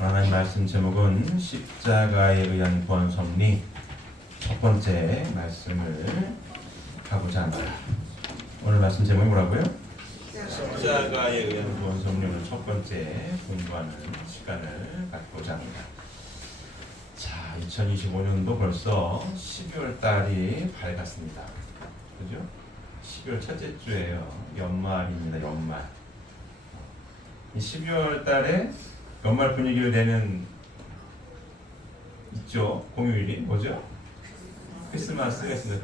하나님 말씀 제목은 십자가에 의한 구원 섭리 첫 번째 말씀을 하고자 합니다. 오늘 말씀 제목이 뭐라고요? 십자가에 의한 구원 섭리 오늘 첫 번째 공부하는 시간을 갖고자 합니다. 자, 2025년도 벌써 12월 달이 밝았습니다. 그죠? 12월 첫째 주예요. 연말입니다. 연말. 이 12월 달에 연말 분위기를 내는 있죠. 공휴일이 뭐죠? 크리스마스가 있습니다.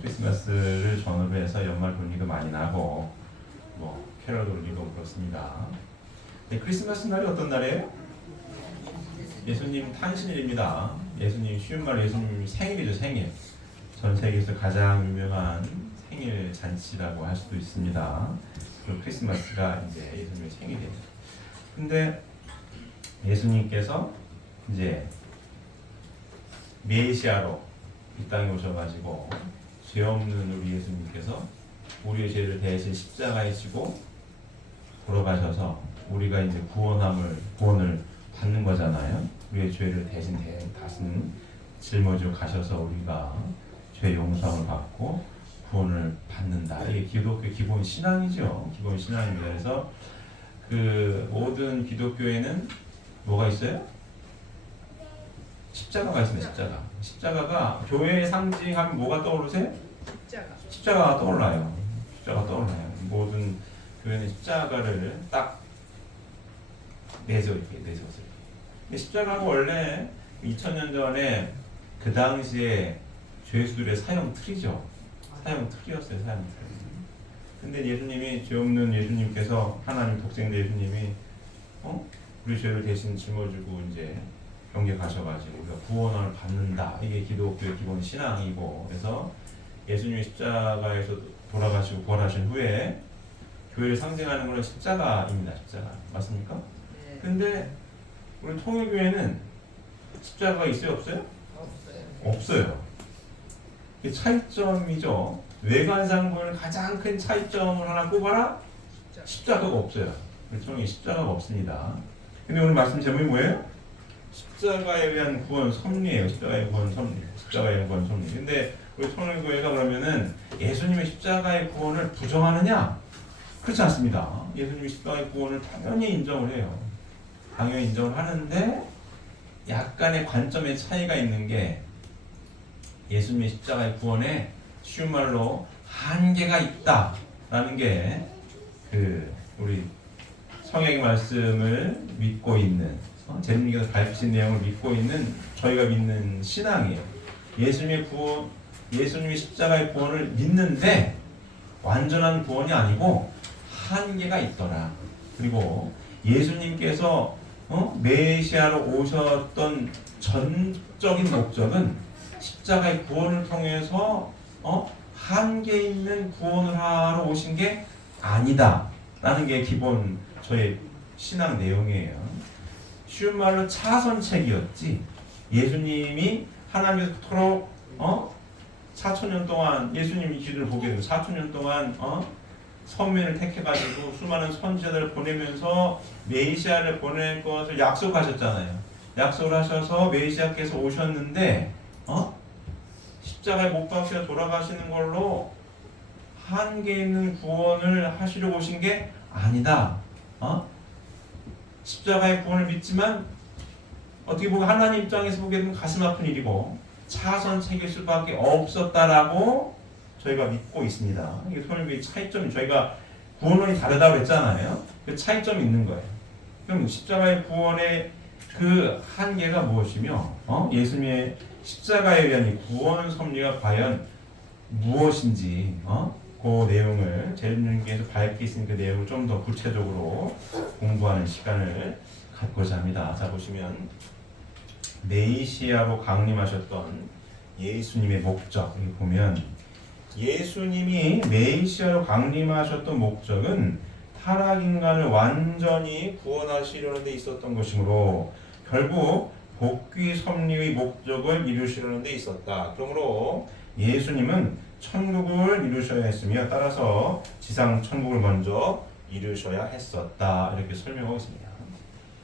크리스마스를 전후로 해서 연말 분위기가 많이 나고 뭐 캐럴 돌리고 그렇습니다. 네, 크리스마스 날이 어떤 날이에요? 예수님 탄신일입니다. 예수님 쉬운 말로 예수님 생일이죠. 생일. 전 세계에서 가장 유명한 생일 잔치라고 할 수도 있습니다. 그 크리스마스가 이제 예수님의 생일이에요. 근데 예수님께서 이제 메시아로 이 땅에 오셔가지고 죄 없는 우리 예수님께서 우리의 죄를 대신 십자가에 지고 돌아가셔서 우리가 이제 구원을 받는 거잖아요. 우리의 죄를 대신 짊어지고 가셔서 우리가 죄 용서를 받고 구원을 받는다. 이게 기독교 기본 신앙이죠. 기본 신앙입니다. 그래서 그 모든 기독교에는 뭐가 있어요? 십자가가 있습니다. 십자가가 교회의 상징하면 뭐가 떠오르세요? 십자가가 떠올라요. 모든 교회는 십자가를 딱 내세웠어요. 십자가가 원래 2000년 전에 그 당시에 죄수들의 사형 틀이죠. 사형 틀이었어요. 근데 예수님이 죄 없는 예수님께서 하나님 독생자 예수님이 우리 죄를 대신 짊어지고 이제 경계 가셔가지고 우리가 구원을 받는다. 이게 기독교의 기본 신앙이고, 그래서 예수님이 십자가에서 돌아가시고 부활하신 후에 교회를 상징하는 것은 십자가입니다. 십자가 맞습니까? 네. 근데 우리 통일교회는 십자가가 있어요, 없어요? 없어요. 이게 차이점이죠. 외관상 보이는 가장 큰 차이점을 하나 꼽아라. 십자가가 없어요. 우리 십자가가 없습니다. 근데 오늘 말씀 제목이 뭐예요? 십자가에 의한 구원 섭리예요. 십자가에 의한 구원 섭리. 근데 우리 통일교회가 그러면은 예수님의 십자가의 구원을 부정하느냐? 그렇지 않습니다. 예수님의 십자가의 구원을 당연히 인정을 해요. 당연히 인정을 하는데 약간의 관점의 차이가 있는 게 예수님의 십자가의 구원에 쉬운 말로 한계가 있다라는 게 우리 성경의 말씀을 믿고 있는 재림님께서 밝히신 내용을 믿고 있는 저희가 믿는 신앙이에요. 예수님의 십자가의 구원을 믿는데 완전한 구원이 아니고 한계가 있더라. 그리고 예수님께서 메시아로 오셨던 전적인 목적은 십자가의 구원을 통해서 한계 있는 구원을 하러 오신 게 아니다 라는 게 기본 저의 신앙 내용이에요. 쉬운 말로 차선책이었지, 예수님이 하나님께서 그토록 4,000년 동안 예수님이 기준을 보게 되면 4,000년 동안 선민을 택해가지고 수많은 선지자들을 보내면서 메시아를 보낼 것을 약속하셨잖아요. 약속을 하셔서 메시아께서 오셨는데 십자가에 못 박혀 돌아가시는 걸로 한계 있는 구원을 하시려고 오신 게 아니다. 십자가의 구원을 믿지만 어떻게 보면 하나님 입장에서 보게 되면 가슴 아픈 일이고 차선책일 수밖에 없었다라고 저희가 믿고 있습니다. 이게 통일교의 차이점이, 저희가 구원론이 다르다고 했잖아요. 그 차이점이 있는 거예요. 그럼 십자가의 구원의 그 한계가 무엇이며 예수님의 십자가에 의한 이 구원 섭리가 과연 무엇인지 그 내용을 재림님께서 밝히신 그 내용을 좀 더 구체적으로 공부하는 시간을 갖고자 합니다. 자, 보시면 메시아로 강림하셨던 예수님의 목적, 여기 보면 예수님이 메시아로 강림하셨던 목적은 타락 인간을 완전히 구원하시려는 데 있었던 것이므로 결국 복귀 섭리의 목적을 이루시려는 데 있었다. 그러므로 예수님은 천국을 이루셔야 했으며 따라서 지상 천국을 먼저 이루셔야 했었다. 이렇게 설명하고 있습니다.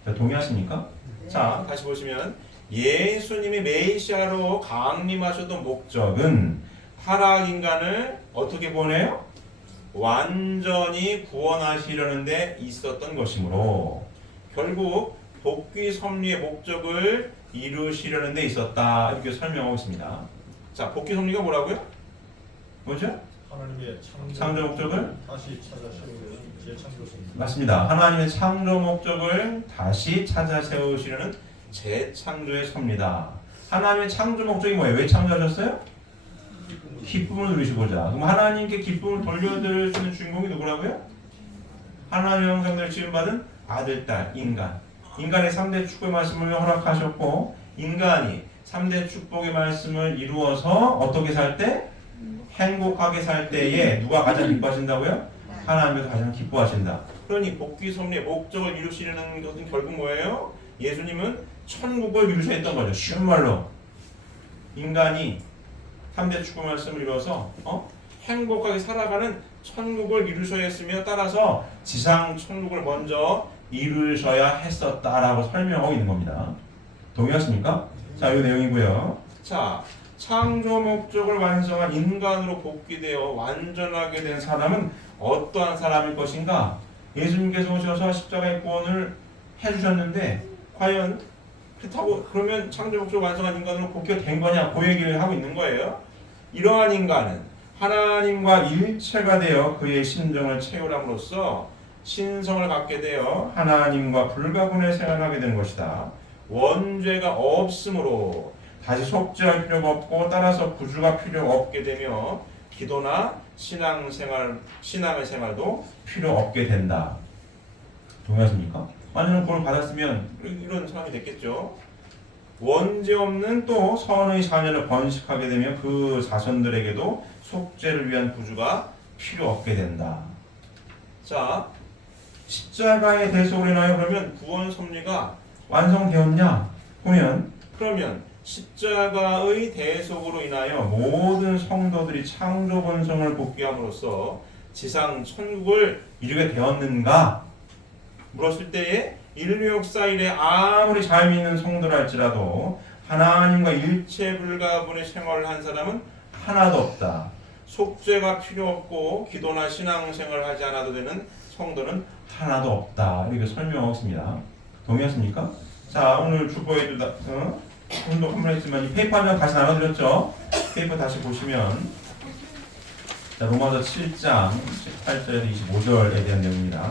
자, 동의하십니까? 자, 다시 보시면 예수님이 메시아로 강림하셨던 목적은 타락 인간을 어떻게 보내요? 완전히 구원하시려는 데 있었던 것이므로 결국 복귀 섭리의 목적을 이루시려는 데 있었다. 이렇게 설명하고 있습니다. 자, 복귀 섭리가 뭐라고요? 뭐죠? 하나님의 창조 목적을 다시 찾아 세우는 재창조습니다. 맞습니다. 하나님의 창조 목적을 다시 찾아 세우시려는 재창조의 섭니다. 하나님의 창조 목적이 뭐예요? 왜 창조하셨어요? 기쁨을 누리시고자. 그럼 하나님께 기쁨을 돌려드릴 수 있는 주인공이 누구라고요? 하나님의 형상대로 지음받은 아들, 딸, 인간. 인간의 3대 축복의 말씀을 허락하셨고 인간이 3대 축복의 말씀을 이루어서 어떻게 살 때? 행복하게 살 때에 누가 가장 기뻐하신다고요? 하나님께서 가장 기뻐하신다. 그러니 복귀 섭리의 목적을 이루시려는 것은 결국 뭐예요? 예수님은 천국을 이루셔야 했던 거죠. 쉬운 말로 인간이 3대 축복 말씀을 이루어서 행복하게 살아가는 천국을 이루셔야 했으며 따라서 지상 천국을 먼저 이루셔야 했었다라고 설명하고 있는 겁니다. 동의하십니까? 자, 이 내용이고요. 자, 창조 목적을 완성한 인간으로 복귀되어 완전하게 된 사람은 어떠한 사람일 것인가? 예수님께서 오셔서 십자가의 구원을 해주셨는데 과연 그렇다고 그러면 창조 목적을 완성한 인간으로 복귀가 된 거냐? 그 얘기를 하고 있는 거예요. 이러한 인간은 하나님과 일체가 되어 그의 심정을 채우람으로써 신성을 갖게 되어 하나님과 불가분의 생활을 하게 되는 것이다. 원죄가 없으므로 다시 속죄할 필요가 없고 따라서 구주가 필요 없게 되며 기도나 신앙의 생활도 필요 없게 된다. 동의하십니까? 만약에 그걸 받았으면 이런 사람이 됐겠죠. 원죄 없는 또 선의 자녀를 번식하게 되면 그 자손들에게도 속죄를 위한 구주가 필요 없게 된다. 자, 십자가의 대속으로 인하여 그러면 구원 섭리가 완성되었냐? 그러면 십자가의 대속으로 인하여 모든 성도들이 창조 본성을 복귀함으로써 지상 천국을 이루게 되었는가? 물었을 때에 인류 역사 이래 아무리 잘 믿는 성도랄지라도 하나님과 일체 불가분의 생활을 한 사람은 하나도 없다. 속죄가 필요 없고 기도나 신앙생활을 하지 않아도 되는 성도는 하나도 없다. 이렇게 설명하고 있습니다. 동의하십니까? 자, 오늘 주보에도 운동 한번 했지만 이 페이퍼 한 장 다시 나눠드렸죠? 페이퍼 다시 보시면 자, 로마서 7장 18절에서 25절에 대한 내용입니다.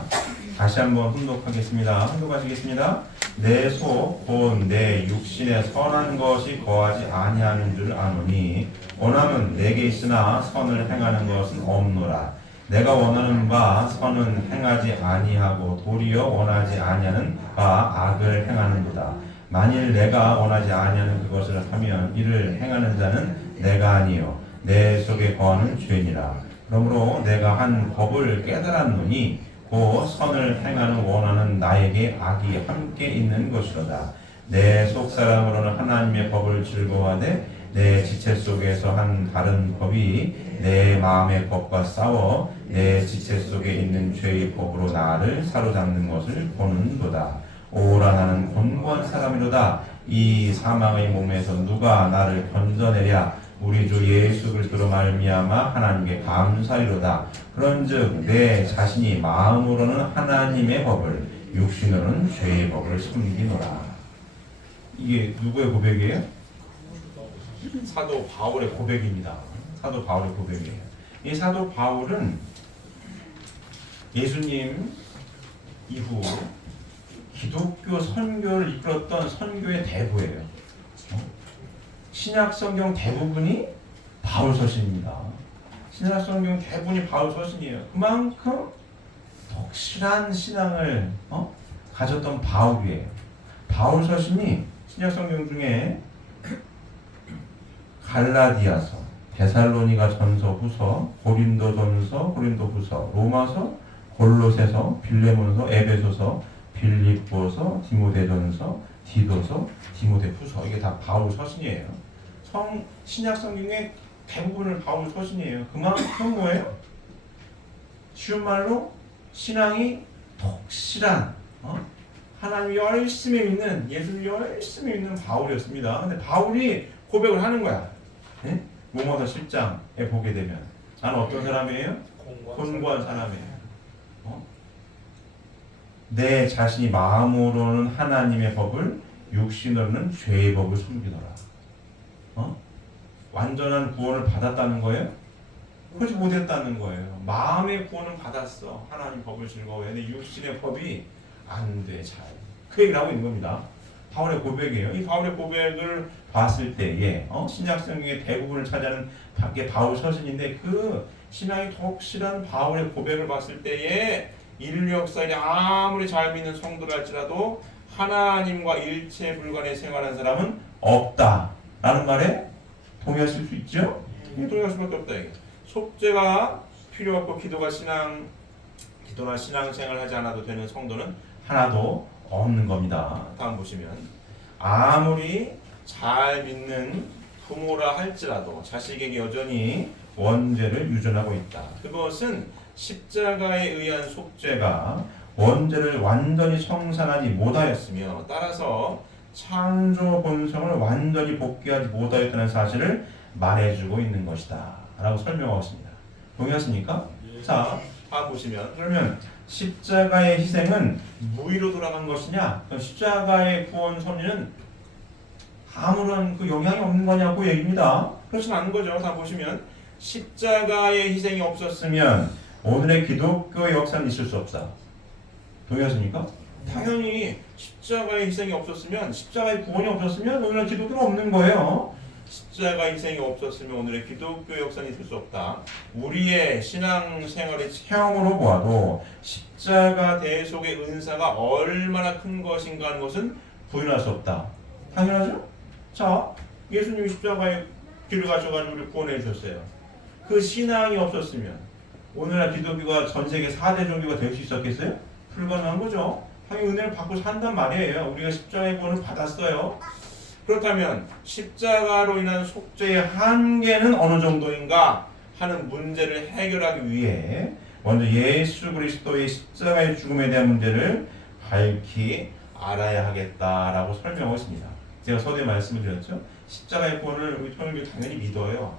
다시 한번 훈독하겠습니다. 훈독하시겠습니다. 내 속 곧 내 육신에 선한 것이 거하지 아니하는 줄 아노니 원함은 내게 있으나 선을 행하는 것은 없노라. 내가 원하는 바 선은 행하지 아니하고 도리어 원하지 아니하는 바 악을 행하는도다. 만일 내가 원하지 아니하는 그것을 하면 이를 행하는 자는 내가 아니요 내 속에 거하는 죄니라. 그러므로 내가 한 법을 깨달았노니 곧 선을 행하는 원하는 나에게 악이 함께 있는 것이로다. 내 속사람으로는 하나님의 법을 즐거워하되 내 지체 속에서 한 다른 법이 내 마음의 법과 싸워 내 지체 속에 있는 죄의 법으로 나를 사로잡는 것을 보는도다. 오라 나는 곤고한 사람이로다. 이 사망의 몸에서 누가 나를 건져내랴. 우리 주 예수 그리스도로 말미암아 하나님께 감사이로다. 그런즉 내 자신이 마음으로는 하나님의 법을 육신으로는 죄의 법을 섬기노라. 이게 누구의 고백이에요? 사도 바울의 고백입니다. 사도 바울의 고백이에요. 이 사도 바울은 예수님 이후 기독교 선교를 이끌었던 선교의 대부예요. 신약 성경 대부분이 바울 서신입니다. 신약 성경 대부분이 바울 서신이에요. 그만큼 독실한 신앙을 가졌던 바울이에요. 바울 서신이 신약 성경 중에 갈라디아서, 데살로니가 전서 후서, 고린도 전서, 고린도 후서, 로마서, 골로새서, 빌레몬서, 에베소서, 빌립보서, 디모데전서, 디도서, 디모데후서. 이게 다 바울 서신이에요. 신약 성경의 대부분을 바울 서신이에요. 그만큼 뭐예요? 쉬운 말로 신앙이 독실한 하나님 열심히 믿는, 예수를 열심히 믿는 바울이었습니다. 근데 바울이 고백을 하는 거야. 네? 로마서 10장에 보게 되면 나는 어떤 사람이에요? 곤고한 사람이에요. 내 자신이 마음으로는 하나님의 법을, 육신으로는 죄의 법을 숨기더라. 완전한 구원을 받았다는 거예요? 그렇지 못했다는 거예요. 마음의 구원은 받았어. 하나님 법을 즐거워해. 근데 육신의 법이 안 돼, 잘. 그 얘기를 하고 있는 겁니다. 바울의 고백이에요. 이 바울의 고백을 봤을 때에 신약성경의 대부분을 차지하는 밖에 바울 서신인데 그 신앙이 독실한 바울의 고백을 봤을 때에 인류 역사에 아무리 잘 믿는 성도랄지라도 하나님과 일체 불간에 생활한 사람은 없다라는 말에 동의하실 수 있죠? 동의할 수밖에 없다 이게. 속죄가 필요 없고 기도나 신앙생활을 하지 않아도 되는 성도는 하나도 없는 겁니다. 다음 보시면 아무리 잘 믿는 부모라 할지라도 자식에게 여전히 원죄를 유전하고 있다. 그것은 십자가에 의한 속죄가 원죄를 완전히 청산하지 못하였으며 따라서 창조 본성을 완전히 복귀하지 못하였다는 사실을 말해주고 있는 것이다 라고 설명하고 있습니다. 동의하십니까? 예. 자, 다음 보시면 그러면 십자가의 희생은 무의로 돌아간 것이냐? 십자가의 구원 섭리는 아무런 그 영향이 없는 거냐고 얘기입니다. 그렇진 않은 거죠. 다음 보시면 십자가의 희생이 없었으면 오늘의 기독교의 역사는 있을 수 없다. 동의하십니까? 당연히 십자가의 희생이 없었으면, 십자가의 구원이 없었으면 오늘의 기독교는 없는 거예요. 십자가의 희생이 없었으면 오늘의 기독교 역사는 있을 수 없다. 우리의 신앙생활의 체험으로 보아도 십자가 대속의 은사가 얼마나 큰 것인가 하는 것은 부인할 수 없다. 당연하죠? 자, 예수님이 십자가의 길을 가셔가지고 우리 구원해 주셨어요. 그 신앙이 없었으면 오늘날 기독교가 전 세계 4대 종교가 될 수 있었겠어요? 불가능한 거죠. 당연히 은혜를 받고 산단 말이에요. 우리가 십자가의 구원을 받았어요. 그렇다면 십자가로 인한 속죄의 한계는 어느 정도인가 하는 문제를 해결하기 위해 먼저 예수 그리스도의 십자가의 죽음에 대한 문제를 밝히 알아야 하겠다라고 설명하고 있습니다. 제가 서두에 말씀을 드렸죠. 십자가의 구원을 우리 통일교 당연히 믿어요.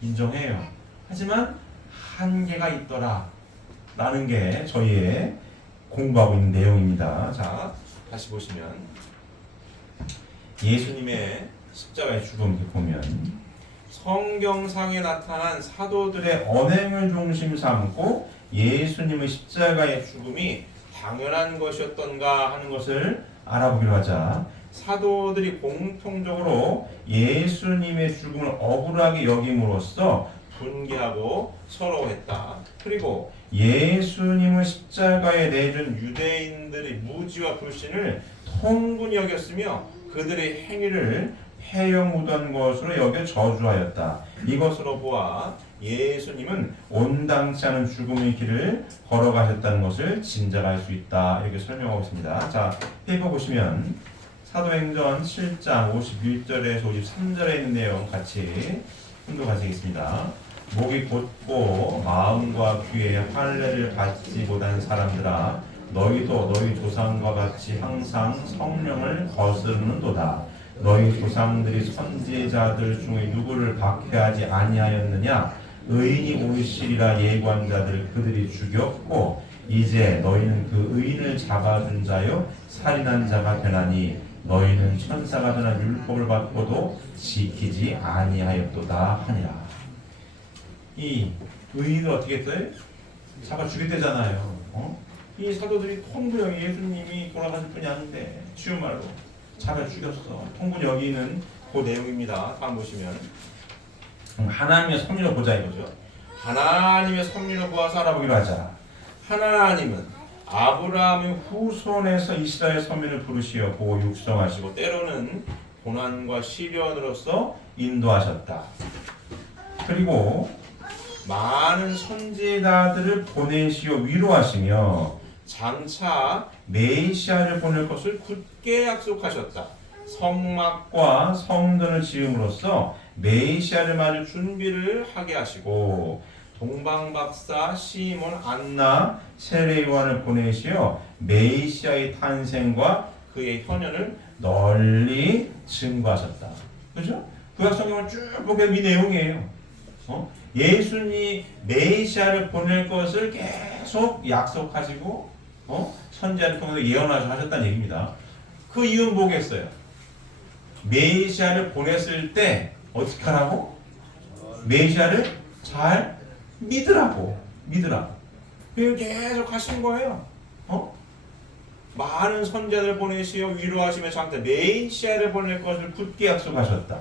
인정해요. 하지만 한계가 있더라 라는 게 저희의 공부하고 있는 내용입니다. 자, 다시 보시면 예수님의 십자가의 죽음 보면 성경상에 나타난 사도들의 언행을 중심 삼고 예수님의 십자가의 죽음이 당연한 것이었던가 하는 것을 알아보기로 하자. 사도들이 공통적으로 예수님의 죽음을 억울하게 여김으로써 분개하고 서러워했다. 그리고 예수님을 십자가에 내준 유대인들의 무지와 불신을 통분히 여겼으며 그들의 행위를 해영무던 것으로 여겨 저주하였다. 이것으로 보아 예수님은 온당치 않은 죽음의 길을 걸어가셨다는 것을 짐작할 수 있다. 이렇게 설명하고 있습니다. 자, 페이퍼 보시면 사도행전 7장 51절에서 53절에 있는 내용 같이 혼독하시겠습니다. 목이 곧고 마음과 귀에 할례를 받지 못한 사람들아, 너희도 너희 조상과 같이 항상 성령을 거스르는도다. 너희 조상들이 선지자들 중에 누구를 박해하지 아니하였느냐? 의인이 오시리라 예고한 자들 그들이 죽였고 이제 너희는 그 의인을 잡아준 자요 살인한 자가 되나니 너희는 천사가 전한 율법을 받고도 지키지 아니하였도다 하니라. 이 의인을 어떻게 했어요? 잡아 죽였대잖아요. 이 사도들이 통분히 예수님이 돌아가실 분이 아닌데 쉬운 말로 잡아 죽였어. 통분히 여기는 그 내용입니다. 다음 보시면 하나님의 섭리를 보자 이거죠. 하나님의 섭리를 보아서 알아보기로 하자. 하나님은 아브라함의 후손에서 이스라엘 서민을 부르시었고 육성하시고 때로는 고난과 시련으로서 인도하셨다. 그리고 많은 선지자들을 보내시어 위로하시며 장차 메시아를 보낼 것을 굳게 약속하셨다. 성막과 성전을 지음으로써 메시아를 맞을 준비를 하게 하시고 동방박사 시몬 안나 세례요한을 보내시어 메시아의 탄생과 그의 현현을 널리 증거하셨다. 그죠? 구약 성경을 쭉 보면 이 내용이에요. 예수님 메시아를 보낼 것을 계속 약속하시고 선지자를 통해서 예언하셨다는 얘기입니다. 그 이유는 뭐겠어요? 메시아를 보냈을 때 어떻게 하라고? 메시아를 잘 믿으라고. 그리고 계속 하신 거예요. 많은 선지자를 보내시어 위로하시며 장대 메시아를 보낼 것을 굳게 약속하셨다.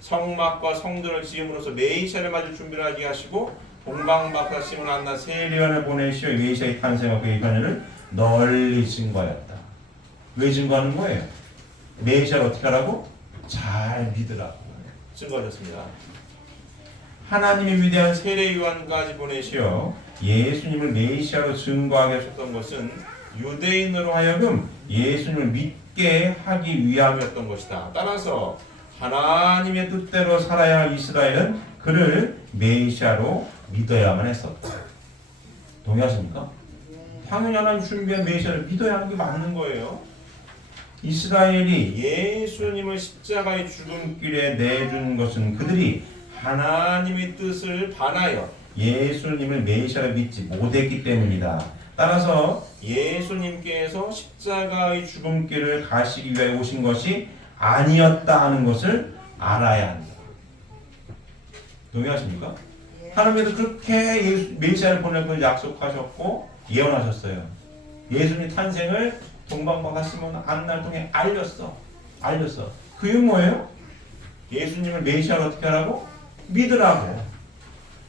성막과 성전을 지음으로써 메시아를 맞을 준비를 하게 하시고 동방박사 시몬 안나 세례요한을 보내시어 메시아의 탄생과 그의 현현을 널리 증거하였다. 왜 증거하는 거예요? 메시아를 어떻게 하라고? 잘 믿으라고 증거하셨습니다. 하나님의 위대한 세례요한까지 보내시어 예수님을 메시아로 증거하게 하셨던 것은 유대인으로 하여금 예수님을 믿게 하기 위함이었던 것이다. 따라서 하나님의 뜻대로 살아야 할 이스라엘은 그를 메시아로 믿어야만 했었다. 동의하십니까? 당연히 하나님 준비한 메시아를 믿어야 하는 게 맞는 거예요. 이스라엘이 예수님을 십자가의 죽음길에 내준 것은 그들이 하나님의 뜻을 반하여 예수님을 메시아로 믿지 못했기 때문이다. 따라서 예수님께서 십자가의 죽음길을 가시기 위해 오신 것이 아니었다 하는 것을 알아야 한다. 동의하십니까? 하나님께서 그렇게 메시아를 보낼 것을 약속하셨고 예언하셨어요. 예수님 탄생을 동방박사 시몬 안나를 통해 알렸어. 그 이유는 뭐예요? 예수님을 메시아로 어떻게 하라고?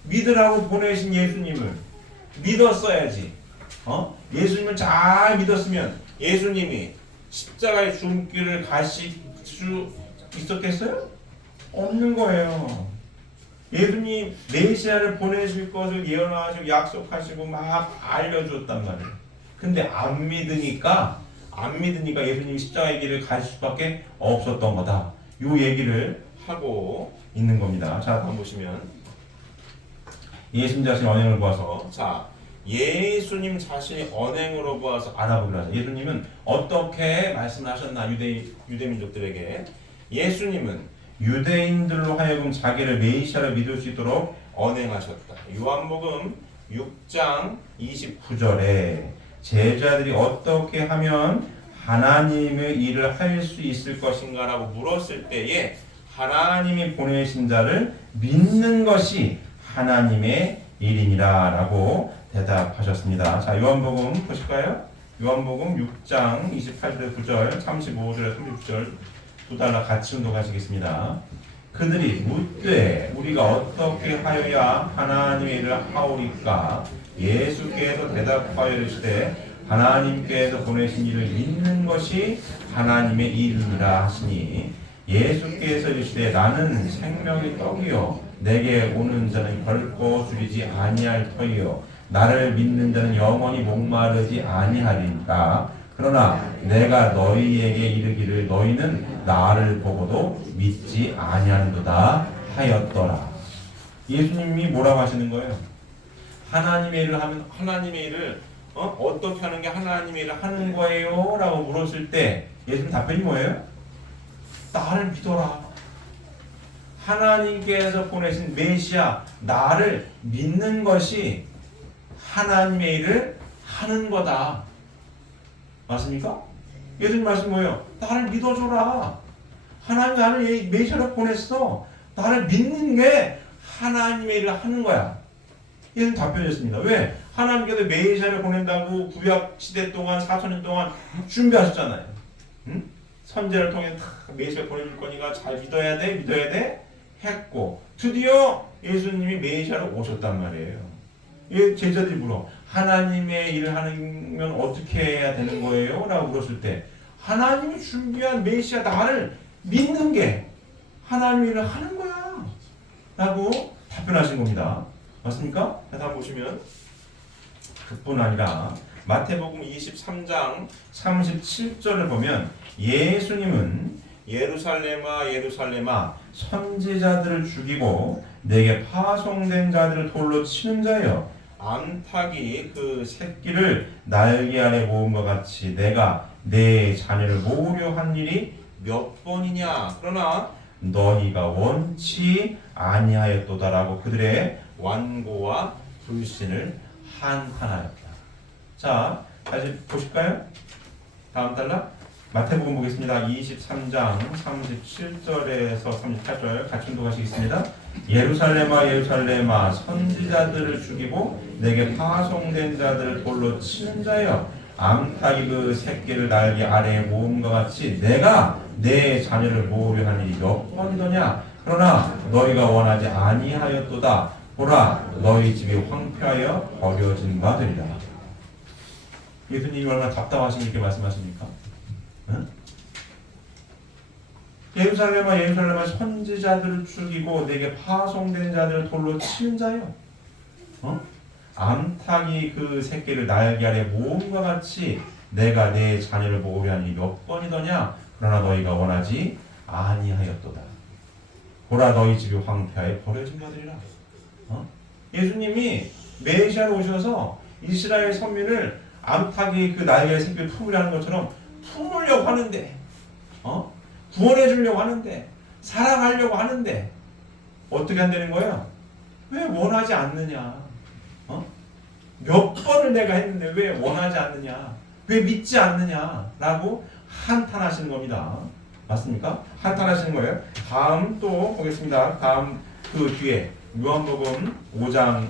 믿으라고 보내신 예수님을 믿었어야지. 예수님을 잘 믿었으면 예수님이 십자가의 죽음길을 가실 수 있었겠어요? 없는 거예요. 예수님 메시아를 보내실 것을 예언하시고 약속하시고 막 알려주었단 말이에요. 근데 안 믿으니까 예수님이 십자가의 길을 가실 수밖에 없었던 거다. 요 얘기를 하고 있는 겁니다. 자, 한번 보시면 예수님 자신의 언행을 보아서 예수님 자신의 언행으로 보아서 알아보기로 하자. 예수님은 어떻게 말씀하셨나 유대민족들에게. 예수님은 유대인들로 하여금 자기를 메시아로 믿을 수 있도록 언행하셨다. 요한복음 6장 29절에 제자들이 어떻게 하면 하나님의 일을 할 수 있을 것인가 라고 물었을 때에 하나님이 보내신 자를 믿는 것이 하나님의 일이니라 라고 대답하셨습니다. 자, 요한복음 보실까요? 요한복음 6장 28절에 9절, 35절에 36절 두 달러 같이 운동하시겠습니다. 그들이 묻되 우리가 어떻게 하여야 하나님의 일을 하오리까? 예수께서 대답하여 이르시되 하나님께서 보내신 일을 믿는 것이 하나님의 일이라 하시니 예수께서 이르시되 나는 생명의 떡이요 내게 오는 자는 결코 줄이지 아니할 터이요 나를 믿는 자는 영원히 목마르지 아니하리니까 그러나 내가 너희에게 이르기를 너희는 나를 보고도 믿지 아니하는도다 하였더라. 예수님이 뭐라고 하시는 거예요? 하나님의 일을 하면 하나님의 일을 어떻게 하는 게 하나님의 일을 하는 거예요? 라고 물었을 때 예수님 답변이 뭐예요? 나를 믿어라. 하나님께서 보내신 메시아 나를 믿는 것이 하나님의 일을 하는 거다. 맞습니까? 예수님 말씀 뭐예요? 나를 믿어줘라. 하나님 나를 메시아로 보냈어. 나를 믿는 게 하나님의 일을 하는 거야. 예수님 답변이었습니다. 왜? 하나님께서 메시아를 보낸다고 구약 시대 동안 4,000년 동안 준비하셨잖아요. 응? 선제를 통해 메시아를 보내줄 거니까 잘 믿어야 돼 했고 드디어 예수님이 메시아로 오셨단 말이에요. 제자들이 물어 하나님의 일을 하면 어떻게 해야 되는 거예요? 라고 물었을 때 하나님이 준비한 메시아 나를 믿는 게 하나님의 일을 하는 거야 라고 답변하신 겁니다. 맞습니까? 다음 보시면 그뿐 아니라 마태복음 23장 37절을 보면 예수님은 예루살렘아 예루살렘아 선지자들을 죽이고 내게 파송된 자들을 돌로 치는 자여 암탉이 그 새끼를 날개 아래 모음과 같이 내가 내 자녀를 모으려 한 일이 몇 번이냐 그러나 너희가 원치 아니하였도다라고 그들의 완고와 불신을 한탄하였다. 자, 다시 보실까요? 다음 단락 마태복음 보겠습니다. 23장 37절에서 38절 같이 교독하시겠습니다. 예루살렘아 예루살렘아 선지자들을 죽이고 내게 파송된 자들을 돌로 치는 자여 암탉이 그 새끼를 날개 아래에 모음과 같이 내가 내 자녀를 모으려 한 일이 몇 번이더냐 그러나 너희가 원하지 아니하였도다 보라 너희 집이 황폐하여 버려진 바 되리라. 예수님이 얼마나 답답하신 이렇게 말씀하십니까? 응? 예루살렘아 예루살렘아 선지자들을 죽이고 내게 파송된 자들을 돌로 치는 자여 암탉이 그 새끼를 날개 아래 모음과 같이 내가 내 자녀를 모으려 하니 몇 번이더냐 그러나 너희가 원하지 아니하였도다 보라 너희 집이 황폐하여 버려진 바 되리라. 예수님이 메시아로 오셔서 이스라엘 선민을 암탉이 그 날개 새끼를 품으려 하는 것처럼 품으려고 하는데 구원해 주려고 하는데 사랑하려고 하는데 어떻게 한다는 거예요? 왜 원하지 않느냐? 몇 번을 내가 했는데 왜 원하지 않느냐? 왜 믿지 않느냐? 라고 한탄하시는 겁니다. 맞습니까? 한탄하시는 거예요. 다음 또 보겠습니다. 다음 그 뒤에 요한복음 5장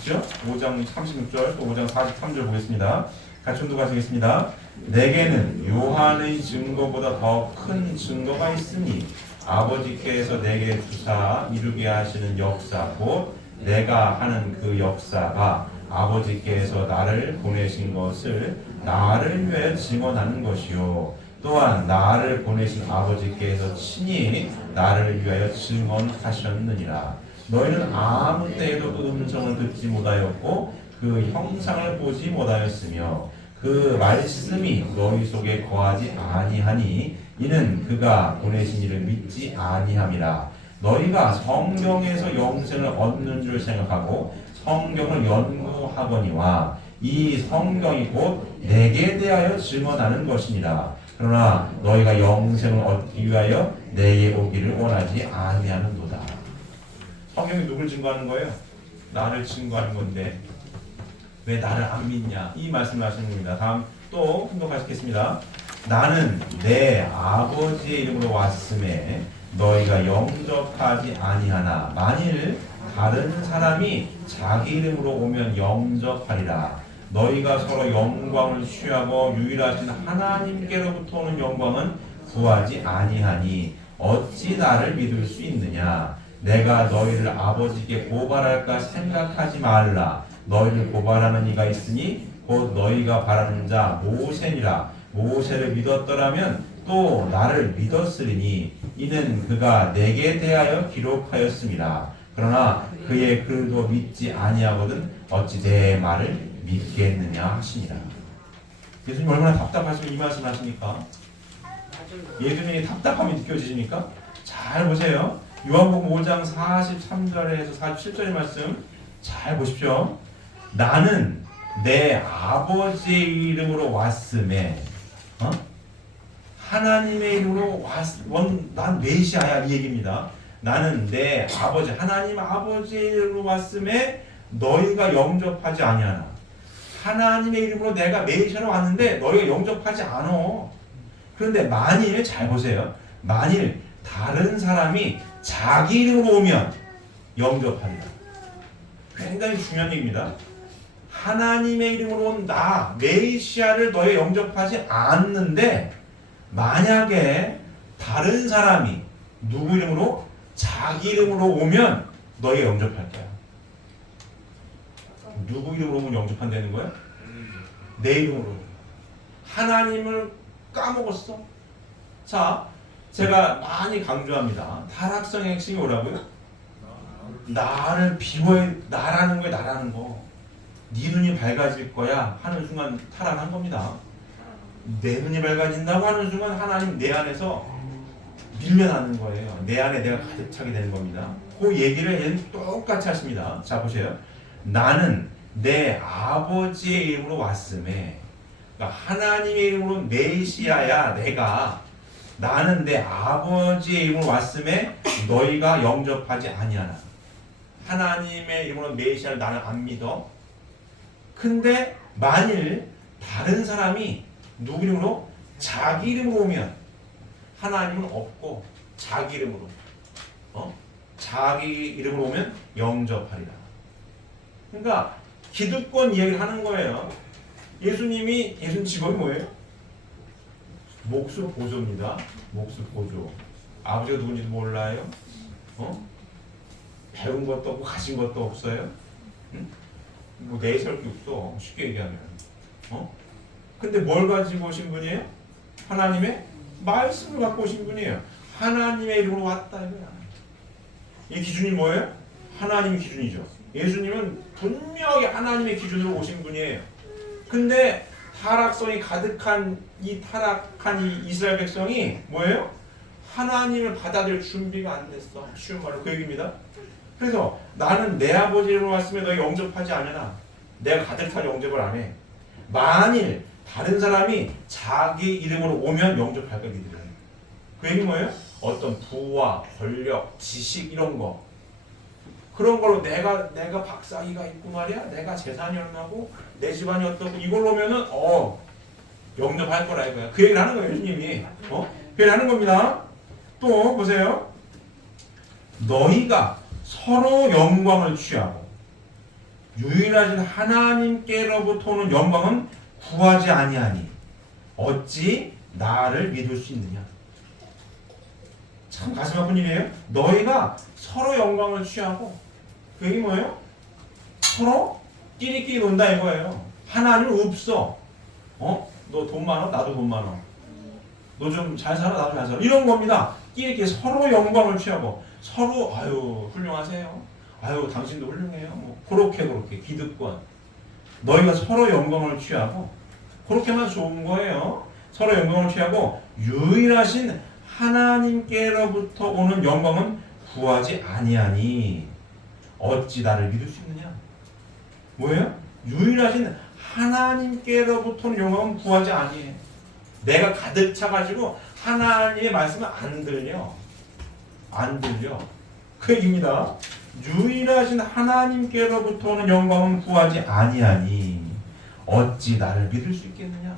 있죠? 5장 36절 또 5장 43절 보겠습니다. 같이 교독하시겠습니다. 내게는 요한의 증거보다 더 큰 증거가 있으니 아버지께서 내게 주사 이루게 하시는 역사 곧 내가 하는 그 역사가 아버지께서 나를 보내신 것을 나를 위하여 증언하는 것이요 또한 나를 보내신 아버지께서 친히 나를 위하여 증언하셨느니라. 너희는 아무 때에도 그 음성을 듣지 못하였고 그 형상을 보지 못하였으며 그 말씀이 너희 속에 거하지 아니하니 이는 그가 보내신 이를 믿지 아니함이라. 너희가 성경에서 영생을 얻는 줄 생각하고 성경을 연구하거니와 이 성경이 곧 내게 대하여 증언하는 것이니라. 그러나 너희가 영생을 얻기 위하여 내게 오기를 원하지 아니하는도다. 성경이 누굴 증거하는 거예요? 나를 증거하는 건데 왜 나를 안 믿냐? 이 말씀을 하시는 겁니다. 다음 또 분독하시겠습니다. 나는 내 아버지의 이름으로 왔음에 너희가 영접하지 아니하나 만일 다른 사람이 자기 이름으로 오면 영접하리라. 너희가 서로 영광을 취하고 유일하신 하나님께로부터 오는 영광은 구하지 아니하니 어찌 나를 믿을 수 있느냐? 내가 너희를 아버지께 고발할까 생각하지 말라. 너희를 고발하는 이가 있으니 곧 너희가 바라는 자 모세니라. 모세를 믿었더라면 또 나를 믿었으리니 이는 그가 내게 대하여 기록하였음이라. 그러나 그의 글도 믿지 아니하거든 어찌 내 말을 믿겠느냐 하시니라. 예수님 얼마나 답답하시면 이 말씀 하십니까? 예수님이 답답함이 느껴지십니까? 잘 보세요. 요한복음 5장 43절에서 47절의 말씀 잘 보십시오. 나는 내 아버지의 이름으로 왔음에 하나님의 이름으로 난 메시아야 이 얘기입니다. 나는 내 아버지 하나님 아버지의 이름으로 왔음에 너희가 영접하지 아니하나. 하나님의 이름으로 내가 메시아로 왔는데 너희가 영접하지 않아. 그런데 만일 잘 보세요. 만일 다른 사람이 자기 이름으로 오면 영접한다. 굉장히 중요한 얘기입니다. 하나님의 이름으로 온 나 메시아를 너희 영접하지 않는데 만약에 다른 사람이 누구 이름으로 자기 이름으로 오면 너희 영접할 거야. 누구 이름으로 오면 영접한다는 거야? 내 이름으로. 하나님을 까먹었어. 자, 제가 많이 강조합니다. 타락성의 핵심이 뭐라고요? 나를 비워야 나라는 거야. 나라는 거. 네 눈이 밝아질 거야 하는 순간 타락한 겁니다. 내 눈이 밝아진다고 하는 순간 하나님 내 안에서 밀려나는 거예요. 내 안에 내가 가득 차게 되는 겁니다. 그 얘기를 얘는 똑같이 하십니다. 자 보세요. 나는 내 아버지의 이름으로 왔음에, 그러니까 하나님의 이름으로 메시아야 내가, 나는 내 아버지의 이름으로 왔음에 너희가 영접하지 아니하나. 하나님의 이름으로 메시아를 나는 안 믿어. 근데 만일 다른 사람이 누구 이름으로? 자기 이름으로 오면, 하나님은 없고 자기 이름으로, 자기 이름으로 오면 영접하리라. 그러니까 기득권 이야기를 하는 거예요. 예수님 직업이 뭐예요? 목수 보조입니다. 목수 보조. 아버지가 누군지도 몰라요. 배운 것도 없고 가진 것도 없어요. 응? 뭐 내세울 게 없어. 쉽게 얘기하면. 근데 뭘 가지고 오신 분이에요? 하나님의 말씀을 갖고 오신 분이에요. 하나님의 이름으로 왔다 이거야. 이 기준이 뭐예요? 하나님의 기준이죠. 예수님은 분명히 하나님의 기준으로 오신 분이에요. 근데 타락성이 가득한 이 타락한 이 이스라엘 백성이 뭐예요? 하나님을 받아들일 준비가 안 됐어. 쉬운 말로 그 얘기입니다. 그래서 나는 내 아버지 이름으로 왔으면 너희 영접하지 않으나, 내가 가득 차서 영접을 안 해. 만일 다른 사람이 자기 이름으로 오면 영접할 거야 니들은. 그 얘기 뭐예요? 어떤 부와 권력, 지식 이런 거, 그런 걸로 내가 박사기가 있고 말이야, 내가 재산이 얼마고 내 집안이 어떻고 이걸로 오면은 영접할 거라 이거야. 그 얘기를 하는 거예요 예수님이. 그 얘기를 하는 겁니다. 또 보세요. 너희가 서로 영광을 취하고 유일하신 하나님께로부터 오는 영광은 구하지 아니하니 어찌 나를 믿을 수 있느냐. 참 가슴 아픈 일이에요. 너희가 서로 영광을 취하고, 그 얘기 뭐예요? 서로 끼리끼리 논다 이거예요. 하나님은 없어. 너 돈 많아? 나도 돈 많아. 너 좀 잘 살아? 나도 잘 살아. 이런 겁니다. 끼리끼리 서로 영광을 취하고, 서로 아유 훌륭하세요. 아유 당신도 훌륭해요. 뭐 그렇게 기득권. 너희가 서로 영광을 취하고, 그렇게만 좋은 거예요. 서로 영광을 취하고 유일하신 하나님께로부터 오는 영광은 구하지 아니하니 어찌 나를 믿을 수 있느냐. 뭐예요? 유일하신 하나님께로부터 오는 영광은 구하지 아니해. 내가 가득 차가지고 하나님의 말씀은 안 들려. 그 얘기입니다. 유일하신 하나님께로부터 오는 영광은 구하지 아니하니 어찌 나를 믿을 수 있겠느냐.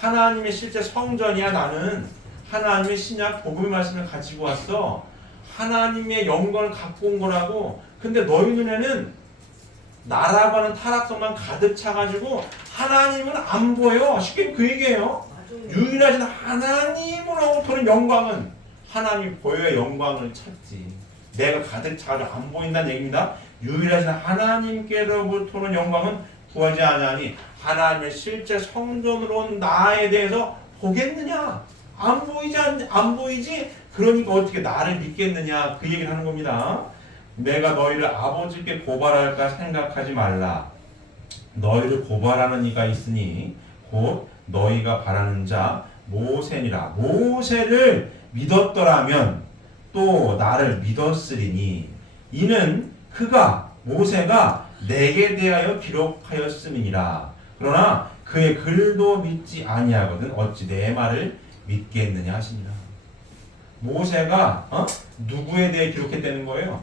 하나님의 실제 성전이야. 나는 하나님의 신약 복음의 말씀을 가지고 왔어. 하나님의 영광을 갖고 온 거라고. 근데 너희 눈에는 나라고 하는 타락성만 가득 차가지고 하나님은 안 보여. 쉽게 그 얘기예요. 유일하신 하나님으로부터 오는 영광은, 하나님이 보여야 영광을 찾지. 내가 가득 차가지고 안 보인다는 얘기입니다. 유일하신 하나님께로부터 오는 영광은 구하지 아니하니 하나님의 실제 성전으로 온 나에 대해서 보겠느냐? 안 보이지? 그러니까 어떻게 나를 믿겠느냐? 그 얘기를 하는 겁니다. 내가 너희를 아버지께 고발할까 생각하지 말라. 너희를 고발하는 이가 있으니 곧 너희가 바라는 자 모세니라. 모세를 믿었더라면 또 나를 믿었으리니 이는 그가 모세가 내게 대하여 기록하였음이니라. 그러나 그의 글도 믿지 아니하거든 어찌 내 말을 믿겠느냐 하시니라. 모세가 누구에 대해 기록했다는 거예요?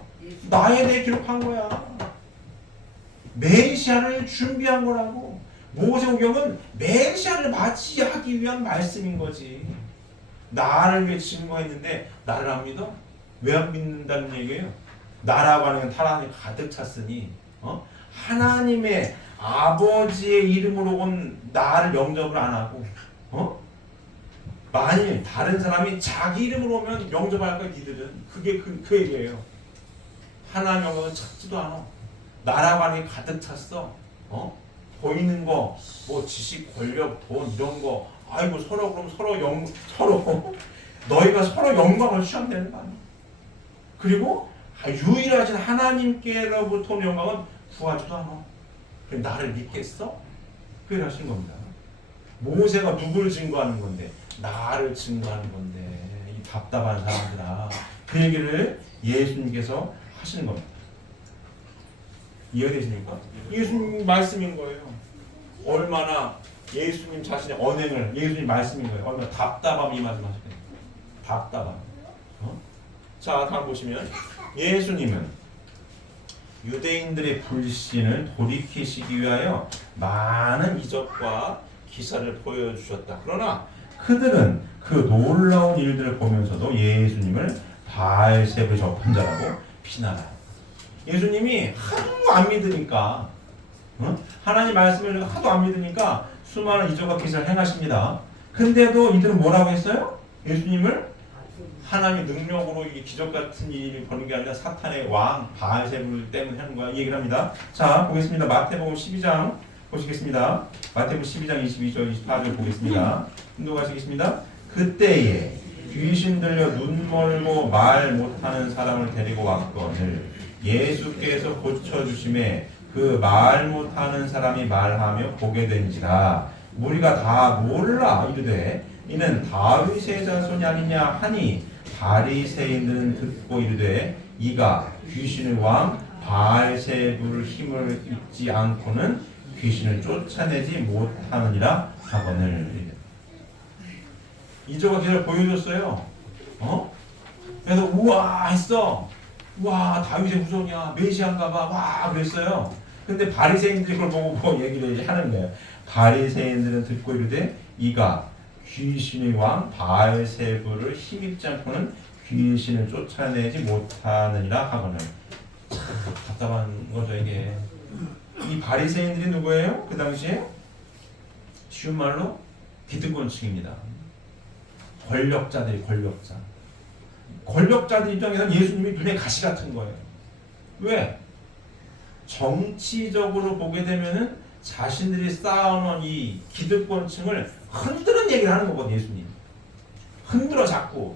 나에 대해 기록한 거야. 메시아를 준비한 거라고. 모세오경은 메시아를 맞이하기 위한 말씀인 거지. 나를 위해 증거했는데 나를 안 믿어? 왜 안 믿는다는 얘기예요? 나라고 하는 타락이 가득 찼으니 하나님의 아버지의 이름으로 온 나를 영접을 안 하고 만일 다른 사람이 자기 이름으로 오면 영접할 거야 니들은. 그게 그 얘기예요. 하나님 영광을 찾지도 않아. 나라고 하는 게 가득 찼어. 보이는 거, 뭐 지식, 권력, 돈 이런 거. 아이고 서로 너희가 서로 영광을 취한다는 거 아니야. 그리고 유일하신 하나님께로부터 오는 영광은 구하지도 않아. 그럼 나를 믿겠어? 그걸 하신 겁니다. 모세가 누구를 증거하는 건데? 나를 증거하는 건데. 이 답답한 사람들아. 그 얘기를 예수님께서 하시는 겁니다. 이해되십니까? 예수님 말씀인 거예요. 얼마나 예수님 자신의 언행을 예수님 말씀인 거예요. 얼마나 답답함이 말씀하시거든요. 답답함. 자, 다음 보시면 예수님은 유대인들의 불신을 돌이키시기 위하여 많은 이적과 기사를 보여주셨다. 그러나 그들은 그 놀라운 일들을 보면서도 예수님을 바알세불 접한 자라고 비난하여. 예수님이 하도 안 믿으니까, 하나님 말씀을 하도 안 믿으니까 수많은 이적과 기사를 행하십니다. 근데도 이들은 뭐라고 했어요? 예수님을 하나님의 능력으로 이 기적 같은 일을 버는 게 아니라 사탄의 왕 바알세불 때문에 하는 거야. 이 얘기를 합니다. 자, 보겠습니다. 마태복음 12장 보시겠습니다. 마태복음 12장 22절 24절 보겠습니다. 운동하시겠습니다. 그때에 귀신 들려 눈 멀고 말 못하는 사람을 데리고 왔거늘 예수께서 고쳐주심에 그 말 못하는 사람이 말하며 보게 된지라 우리가 다 놀라 이르되 이는 다윗의 자손이 아니냐 하니 바리새인들은 듣고 이르되 이가 귀신의 왕 바알세불 힘을 잊지 않고는 귀신을 쫓아내지 못하느니라 하거늘. 이적과 기사를 보여줬어요. 그래서 우와 했어. 와 다윗의 후손이야 메시아인가봐 와 그랬어요. 근데 바리새인들이 그걸 보고 뭐 얘기를 하는 거예요. 바리새인들은 듣고 이르되 이가 귀신의 왕 바알세불을 힘입지 않고는 귀신을 쫓아내지 못하느니라 하거늘. 참 답답한 거죠 이게. 이 바리새인들이 누구예요? 그 당시에 쉬운 말로 기득권층입니다. 권력자들 입장에서는 예수님이 눈에 가시 같은 거예요. 왜? 정치적으로 보게 되면은 자신들이 쌓아놓은 이 기득권층을 흔드는 얘기를 하는 거거든요. 예수님 흔들어 자꾸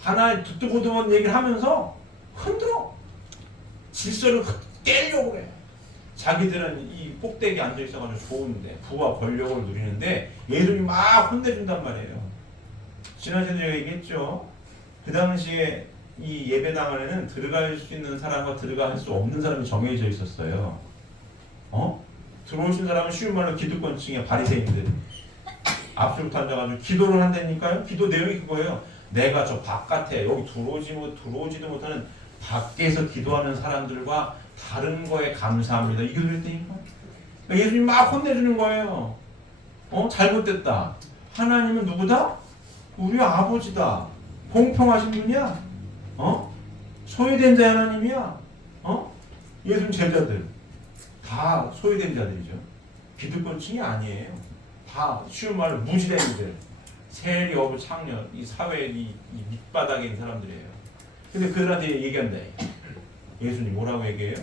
하나의 듣도 보도 못한 얘기를 하면서 흔들어 질서를 깨려고 해. 자기들은 이 꼭대기에 앉아 있어가지고 좋은데 부와 권력을 누리는데 예수님이 막 혼내준단 말이에요. 지난 시간에 제가 얘기했죠. 그 당시에 이 예배당 안에는 들어갈 수 있는 사람과 들어갈 수 없는 사람이 정해져 있었어요. 들어오신 사람은 쉬운 말로 기득권층의 바리새인들 앞줄부터 앉아가지고 기도를 한다니까요. 기도 내용이 그거예요. 내가 저 바깥에 여기 들어오지도 못하는 밖에서 기도하는 사람들과 다른 거에 감사합니다. 이게 그랬다니까. 예수님 막 혼내주는 거예요. 잘못됐다. 하나님은 누구다? 우리 아버지다. 공평하신 분이야. 소유된 자 하나님이야. 예수님 제자들 다 소유된 자들이죠. 기득권층이 아니에요. 다 쉬운 말로 무지랭이들, 세리 어부 창녀, 이 사회의 이 밑바닥에 있는 사람들이에요. 근데 그들한테 얘기한다. 예수님 뭐라고 얘기해요?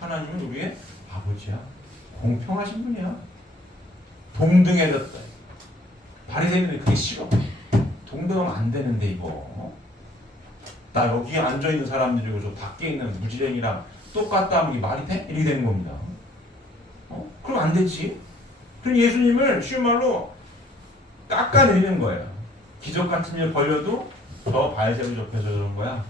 하나님은 우리의 아버지야. 공평하신 분이야. 동등해졌다. 바리새인들은 그게 싫어. 동등하면 안 되는데 이거. 나 여기 앉아있는 사람들이고 저 밖에 있는 무지랭이랑 똑같다 하면 이게 말이 돼? 이렇게 되는 겁니다. 그럼 안 되지. 그럼 예수님을 쉬운 말로 깎아내리는 거예요. 기적 같은 일 벌려도 저 바알세불 접해서 그런 거야.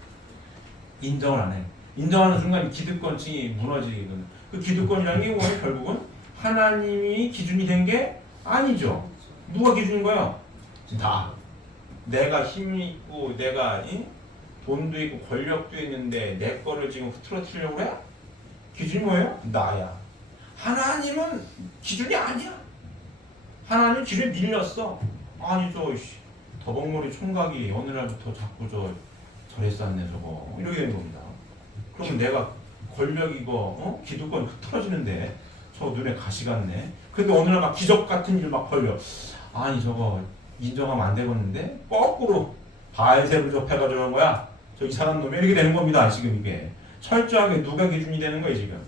인정을 안 해. 인정하는 순간 기득권층이 무너지거든. 그 기득권이라는 게 뭐예요? 결국은 하나님이 기준이 된 게 아니죠. 누가 기준인 거예요? 다. 내가 힘이 있고 내가 돈도 있고 권력도 있는데 내 거를 지금 흐트러뜨리려고 해? 기준이 뭐예요? 나야. 하나님은 기준이 아니야. 하나님 기준이 밀렸어. 아니 저 더벅머리 총각이 어느 날부터 자꾸 저래 쌌네 저거 이렇게 되는 겁니다. 그러면 내가 권력이고 기득권 흐트러지는데 저 눈에 가시 같네. 근데 어느 날 막 기적 같은 일 막 벌려. 아니 저거 인정하면 안 되겠는데 거꾸로 바알세불 접해가지고 그런 거야. 저 이상한 놈이 이렇게 되는 겁니다. 지금 이게 철저하게 누가 기준이 되는 거예요 지금?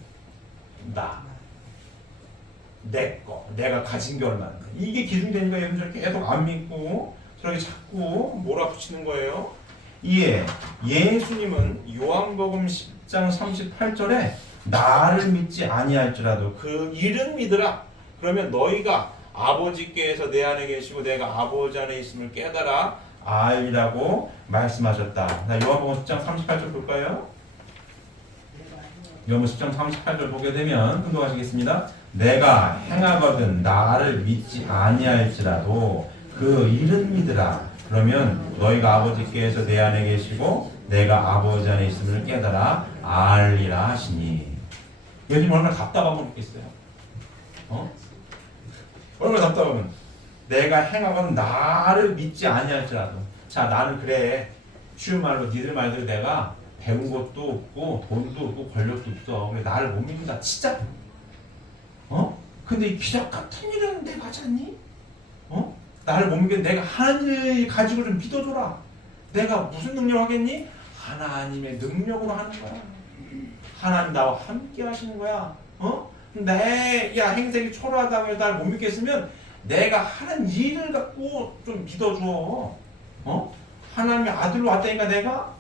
내 거, 내가 가진 게 얼마나 이게 기준되니까 여러분들 계속 안 믿고 저렇게 자꾸 몰아붙이는 거예요. 이에 예수님은 요한복음 10장 38절에 나를 믿지 아니할지라도 그 일은 믿으라. 그러면 너희가 아버지께서 내 안에 계시고 내가 아버지 안에 있음을 깨달아 알리라고 말씀하셨다. 자, 요한복음 10장 38절 볼까요? 요한복음 10장 38절 보게 되면 공독하시겠습니다. 내가 행하거든 나를 믿지 아니할지라도 그 일은 믿으라. 그러면 너희가 아버지께서 내 안에 계시고 내가 아버지 안에 있음을 깨달아 알리라 하시니. 요즘 얼마나 답답하면 있겠어요? 얼마나 답답하면 내가 행하거든 나를 믿지 아니할지라도. 자, 나는 그래 쉬운 말로 니들 말대로 내가 배운 것도 없고 돈도 없고 권력도 없어. 그래 나를 못 믿는다 진짜. 근데 이 기적 같은 일은 내가 하지 않니? 나를 못 믿겠는데 내가 하나님을 가지고 좀 믿어줘라. 내가 무슨 능력 하겠니? 하나님의 능력으로 하는 거야. 하나님 나와 함께 하시는 거야. 야 행색이 초라하다고 해서 나를 못 믿겠으면 내가 하는 일을 갖고 좀 믿어줘. 하나님의 아들로 왔다니까 내가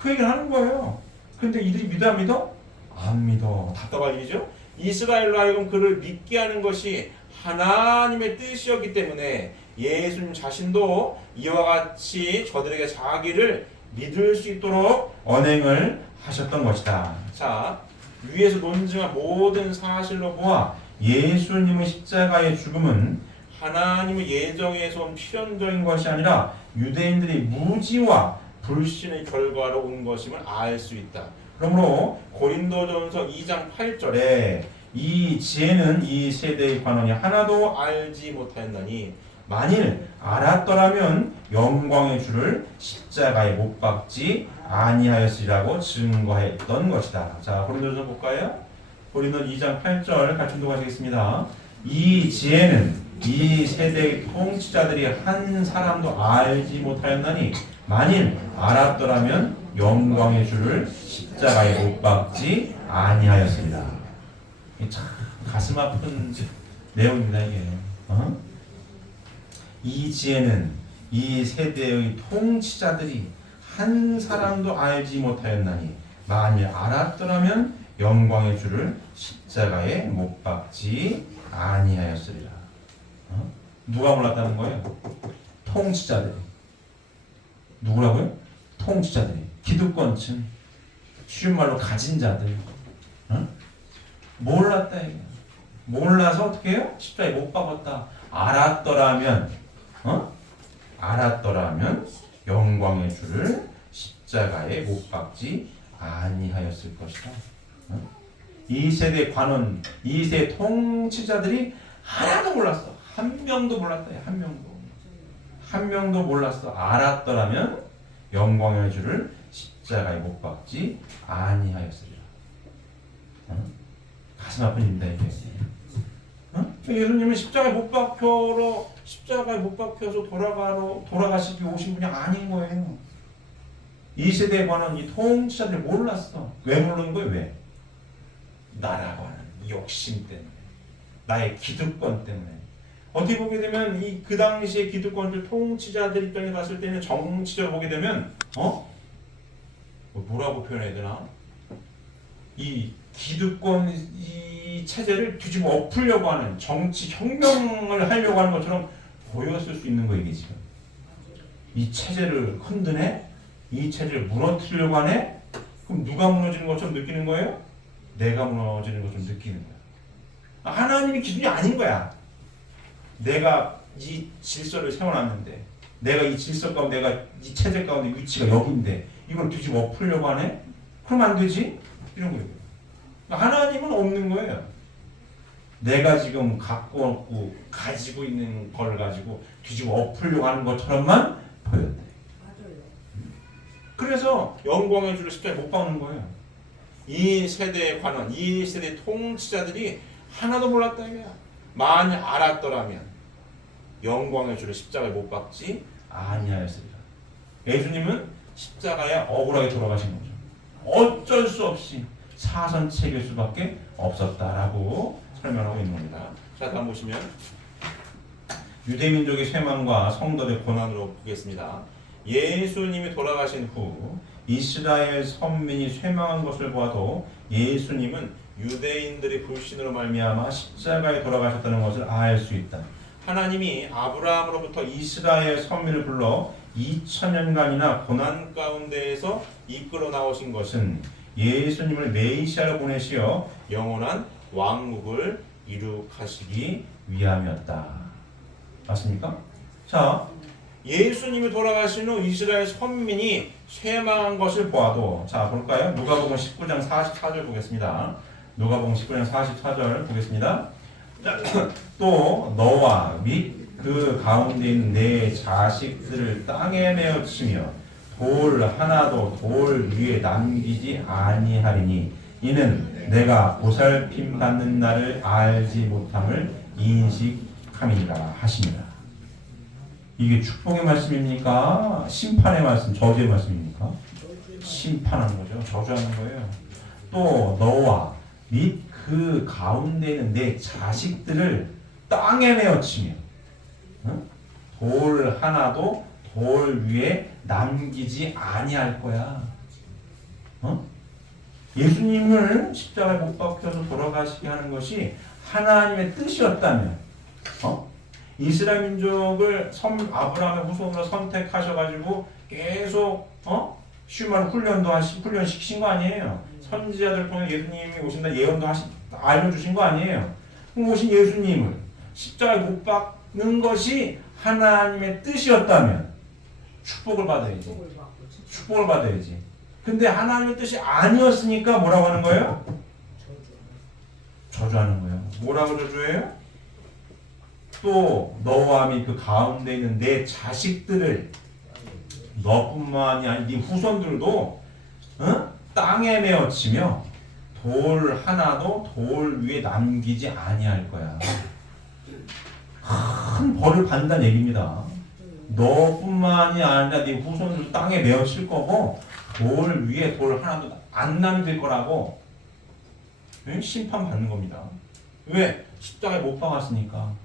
그 얘기를 하는 거예요. 근데 이들이 믿어 안 믿어? 안 믿어. 답답한 일이죠. 이스라엘로 하여금 그를 믿게 하는 것이 하나님의 뜻이었기 때문에 예수님 자신도 이와 같이 저들에게 자기를 믿을 수 있도록 언행을 하셨던 것이다. 자, 위에서 논증한 모든 사실로 보아 예수님의 십자가의 죽음은 하나님의 예정에서 온 필연적인 것이 아니라 유대인들의 무지와 불신의 결과로 온 것임을 알 수 있다. 그러므로 고린도전서 2장 8절에 이 지혜는 이 세대의 관원이 하나도 알지 못하였나니 만일 알았더라면 영광의 주를 십자가에 못 박지 아니하였으리라고 증거했던 것이다. 자, 고린도전서 볼까요? 고린도전 2장 8절 같이 읽어가시겠습니다. 이 지혜는 이 세대의 통치자들이 한 사람도 알지 못하였나니 만일 알았더라면 영광의 주를 십자가에 못 박지 아니하였습니다. 참 가슴 아픈 내용입니다 이게. 이 지혜는 이 세대의 통치자들이 한 사람도 알지 못하였나니 만일 알았더라면 영광의 주를 십자가에 못 박지 아니하였으리라. 누가 몰랐다는 거예요? 통치자들이. 누구라고요? 통치자들이. 기득권층. 쉬운 말로 가진 자들. 몰랐다 이거. 몰라서 어떻게 해요? 십자가에 못 박았다. 알았더라면 알았더라면 영광의 주를 십자가에 못 박지 아니하였을 것이다. 이 세대 관원, 이 세대 통치자들이 하나도 몰랐어. 한 명도 몰랐다. 한 명도 몰랐어. 알았더라면 영광의 주를 십자가에 못 박지 아니하였으리라. 가슴 아픈 일입니다 이게. 예수님은 십자가에 못 박혀서 돌아가시기 오신 분이 아닌 거예요. 이 세대에 관한 이 통치자들이 몰랐어. 왜 모르는 거예요? 왜? 나라고 하는 욕심 때문에, 나의 기득권 때문에. 어떻게 보게 되면 이 그 당시의 기득권들 통치자들 입장에 봤을 때는 정치적으로 보게 되면 뭐라고 표현해야 되나? 이 기득권 이 체제를 뒤집어 엎으려고 하는 정치 혁명을 하려고 하는 것처럼 보였을 수 있는 거예요 이게 지금. 이 체제를 흔드네? 이 체제를 무너뜨리려고 하네? 그럼 누가 무너지는 것처럼 느끼는 거예요? 내가 무너지는 것처럼 느끼는 거야. 하나님이 기준이 아닌 거야. 내가 이 질서를 세워놨는데, 내가 이 질서 가운데, 내가 이 체제 가운데 위치가 여기인데 이걸 뒤집어 엎으려고 하네? 그럼 안 되지? 이런 거예요. 하나님은 없는 거예요. 내가 지금 갖고 없고 가지고 있는 걸 가지고 뒤집어 엎으려고 하는 것처럼만 보였대. 그래서 영광의 주를 십자가에 못 박는 거예요. 이 세대의 관원, 이 세대 통치자들이 하나도 몰랐다 이거야. 만일 알았더라면 영광의 주를 십자가에 못 박지 아니하였으리라. 예수님은 십자가에 억울하게 돌아가신 거죠. 어쩔 수 없이 사선 책일 수밖에 없었다라고 설명하고 있는 겁니다. 자, 다음 보시면 유대민족의 쇠망과 성도의 고난으로 보겠습니다. 예수님이 돌아가신 후 이스라엘 선민이 쇠망한 것을 보아도 예수님은 유대인들의 불신으로 말미암아 십자가에 돌아가셨다는 것을 알 수 있다. 하나님이 아브라함으로부터 이스라엘 선민을 불러 2000년간이나 고난 가운데에서 이끌어 나오신 것은 예수님을 메시아로 보내시어 영원한 왕국을 이룩하시기 위함이었다. 맞습니까? 자, 예수님이 돌아가신 후 이스라엘 선민이 쇠망한 것을 보아도, 자 볼까요? 누가복음 19장 44절 보겠습니다. 누가복음 19장 44절 보겠습니다. 또 너와 및 그 가운데 있는 내 자식들을 땅에 메어 치며 돌 하나도 돌 위에 남기지 아니하리니 이는 내가 보살핌 받는 날을 알지 못함을 인식함이니라 하시니라. 이게 축복의 말씀입니까? 심판의 말씀, 저주의 말씀입니까? 심판하는 거죠. 저주하는 거예요. 또 너와 및 그 가운데 있는 내 자식들을 땅에 메어 치며 돌 하나도 돌 위에 남기지 아니할 거야. 예수님을 십자가에 못 박혀서 돌아가시게 하는 것이 하나님의 뜻이었다면, 이스라엘 민족을 아브라함의 후손으로 선택하셔가지고 계속 쉬운 말로 훈련시키신 거 아니에요. 선지자들 통해 예수님이 오신다 예언도 알려주신 거 아니에요. 그럼 오신 예수님을 십자가에 못 박는 것이 하나님의 뜻이었다면 축복을 받아야지. 축복을 받아야지. 근데 하나님의 뜻이 아니었으니까 뭐라고 하는 거예요? 저주하는 거예요. 뭐라고 저주해요? 또 너와 및 그 가운데 있는 내 자식들을, 너뿐만이 아닌 네 후손들도 땅에 메어 치며 돌 하나도 돌 위에 남기지 아니할 거야. 큰 벌을 받는다는 얘기입니다. 너뿐만이 아니라 네 후손들 땅에 메어 칠 거고 돌 위에 돌 하나도 안 남길 거라고 심판 받는 겁니다. 왜? 십자가에 못 박았으니까.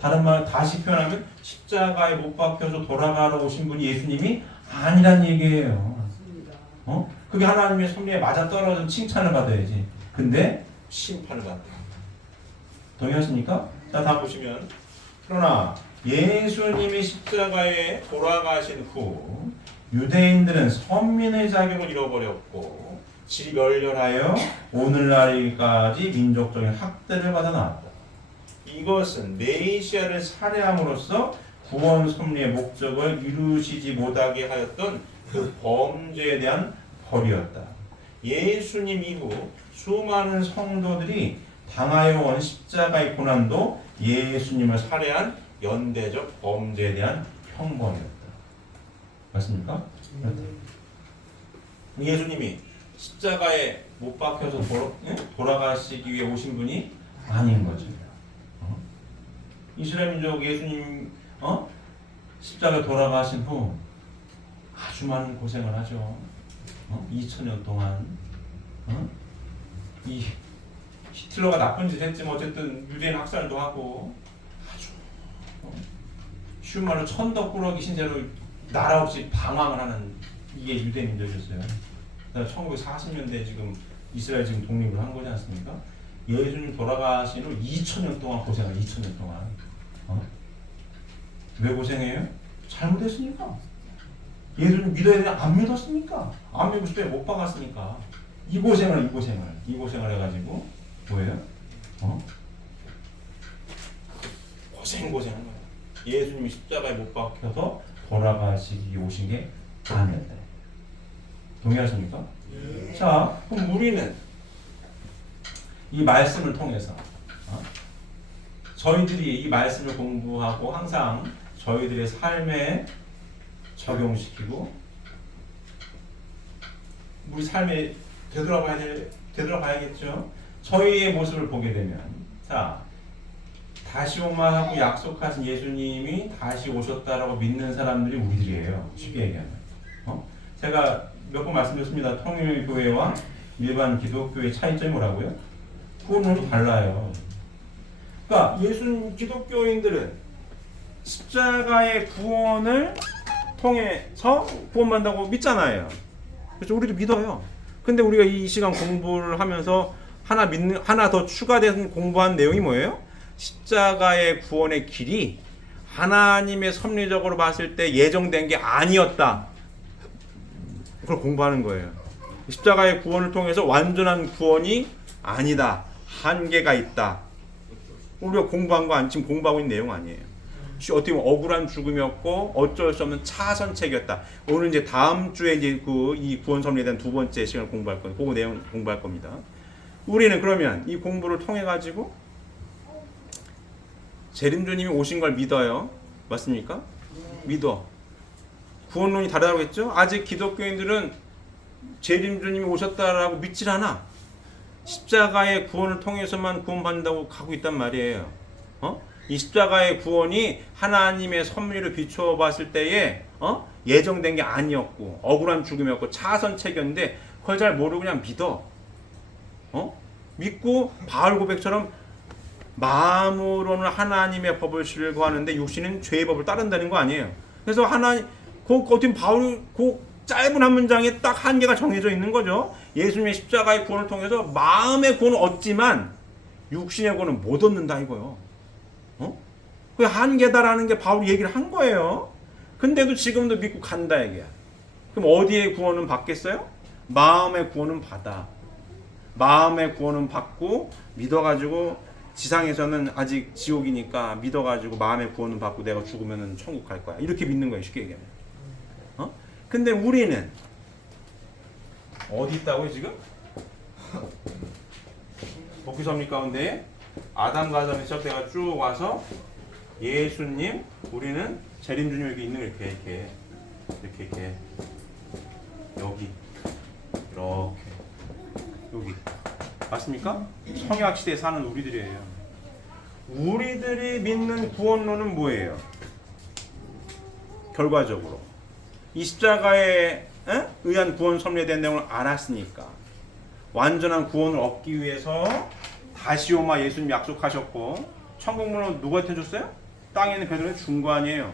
다른 말 다시 표현하면 십자가에 못 박혀서 돌아가러 오신 분이 예수님이 아니란 얘기예요. 그게 하나님의 섭리에 맞아떨어진 칭찬을 받아야지. 근데 심판을 받다. 동의하십니까? 자, 다음 보시면, 그러나 예수님이 십자가에 돌아가신 후 유대인들은 선민의 자격을 잃어버렸고 지멸렬하여 오늘날까지 민족적인 학대를 받아 나왔다. 이것은 메시아를 살해함으로써 구원 섭리의 목적을 이루시지 못하게 하였던 그 범죄에 대한 벌이었다. 예수님 이후 수많은 성도들이 당하여 온 십자가의 고난도 예수님을 살해한 연대적 범죄에 대한 형벌이었다. 맞습니까? 예수님이 십자가에 못 박혀서 돌아가시기 위해 오신 분이 아닌 거죠. 이스라엘 민족 예수님 십자가에 돌아가신 후 아주 많은 고생을 하죠. 2000년 동안 이 히틀러가 나쁜 짓 했지만 어쨌든 유대인 학살도 하고 아주 쉬운 말로 천덕꾸러기 신세로 나라 없이 방황을 하는 이게 유대민족이었어요. 1940년대에 지금 이스라엘 지금 독립을 한 거지 않습니까? 예수님 돌아가신 후 2000년 동안 고생을 2000년 동안 왜 고생해요? 잘못했으니까. 예수님 믿어야 되냐? 안 믿었으니까. 안 믿고 싶대 못 박았으니까. 이 고생을 해가지고 뭐예요? 고생한 거예요. 예수님이 십자가에 못 박혀서 돌아가시기 오신 게 아니었다. 동의하십니까? 자, 그럼 우리는 이 말씀을 통해서 저희들이 이 말씀을 공부하고 항상 저희들의 삶에 적용시키고 우리 삶에 되돌아봐야겠죠. 저희의 모습을 보게 되면, 자, 다시 오마하고 약속하신 예수님이 다시 오셨다라고 믿는 사람들이 우리들이에요. 쉽게 얘기하면. 제가 몇 번 말씀드렸습니다. 통일교회와 일반 기독교의 차이점이 뭐라고요? 구원론이 달라요. 그러니까 기독교인들은 십자가의 구원을 통해서 구원받는다고 믿잖아요. 그렇죠? 우리도 믿어요. 근데 우리가 이 시간 공부를 하면서 하나 더 추가된 공부한 내용이 뭐예요? 십자가의 구원의 길이 하나님의 섭리적으로 봤을 때 예정된 게 아니었다. 그걸 공부하는 거예요. 십자가의 구원을 통해서 완전한 구원이 아니다. 한계가 있다. 우리가 공부한 거 아니, 지금 공부하고 있는 내용 아니에요. 어떻게 보면 억울한 죽음이었고 어쩔 수 없는 차선책이었다. 오늘 이제 다음 주에 이제 이 구원 섭리에 대한 두 번째 시간을 공부할 거예요. 그 내용 공부할 겁니다. 우리는 그러면 이 공부를 통해 가지고 재림주님이 오신 걸 믿어요. 맞습니까? 믿어. 구원론이 다르다고 했죠? 아직 기독교인들은 재림주님이 오셨다라고 믿질 않아. 십자가의 구원을 통해서만 구원받는다고 가고 있단 말이에요. 이 십자가의 구원이 하나님의 섭리를 비춰봤을 때에 예정된 게 아니었고 억울한 죽음이었고 차선책이었는데 그걸 잘 모르고 그냥 믿어. 믿고 바울 고백처럼 마음으로는 하나님의 법을 실거하는데 육신은 죄의 법을 따른다는 거 아니에요. 그래서 어떻게 바울 짧은 한 문장에 딱 한계가 정해져 있는 거죠. 예수님의 십자가의 구원을 통해서 마음의 구원을 얻지만 육신의 구원은 못 얻는다 이거요. 그 한계다라는 게 바울이 얘기를 한 거예요. 근데도 지금도 믿고 간다 얘기야. 그럼 어디에 구원은 받겠어요? 마음의 구원은 받아. 마음의 구원은 받고 믿어가지고 지상에서는 아직 지옥이니까 믿어가지고 마음의 구원은 받고 내가 죽으면 천국 갈 거야. 이렇게 믿는 거예요. 쉽게 얘기하면. 근데 우리는 어디 있다고요 지금? 복귀섭리 가운데 아담과 아담의 시작대가 쭉 와서 예수님, 우리는 재림주님 여기 있는 거 이렇게 여기 이렇게 여기 맞습니까? 성약 시대에 사는 우리들이에요. 우리들이 믿는 구원론은 뭐예요? 결과적으로 이 십자가에 의한 구원 섭리에 대한 내용을 알았으니까 완전한 구원을 얻기 위해서 다시 오마 예수님 약속하셨고 천국문은 누구한테 줬어요? 땅에 있는 베드로에 준 거 아니에요.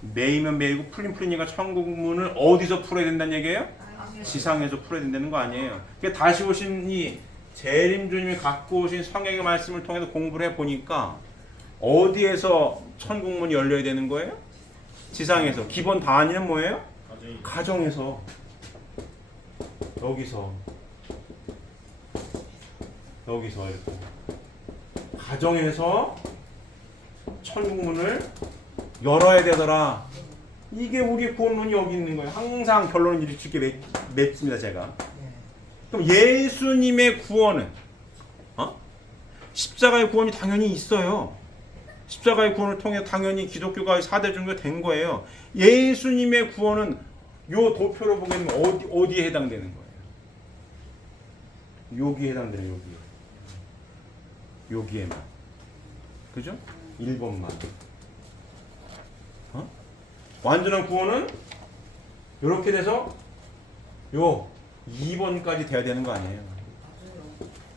매이면 매이고 풀린 풀리니까 천국문을 어디서 풀어야 된다는 얘기예요? 지상에서 풀어야 된다는 거 아니에요. 그러니까 다시 오신 이 재림주님이 갖고 오신 성경의 말씀을 통해서 공부를 해보니까 어디에서 천국문이 열려야 되는 거예요? 지상에서. 기본 단위는 뭐예요? 가정에서. 여기서 이렇게 가정에서 천국문을 열어야 되더라. 이게 우리의 구원론이 여기 있는 거예요. 항상 결론을 이렇게 맺습니다 제가. 그럼 예수님의 구원은 십자가의 구원이 당연히 있어요. 십자가의 구원을 통해 당연히 기독교가 4대 종교가 된 거예요. 예수님의 구원은 요 도표로 보게 되면 어디에 해당되는 거예요? 여기에 해당되는 여기에만. 그죠? 1번만. 완전한 구원은 이렇게 돼서 요 2번까지 돼야 되는 거 아니에요.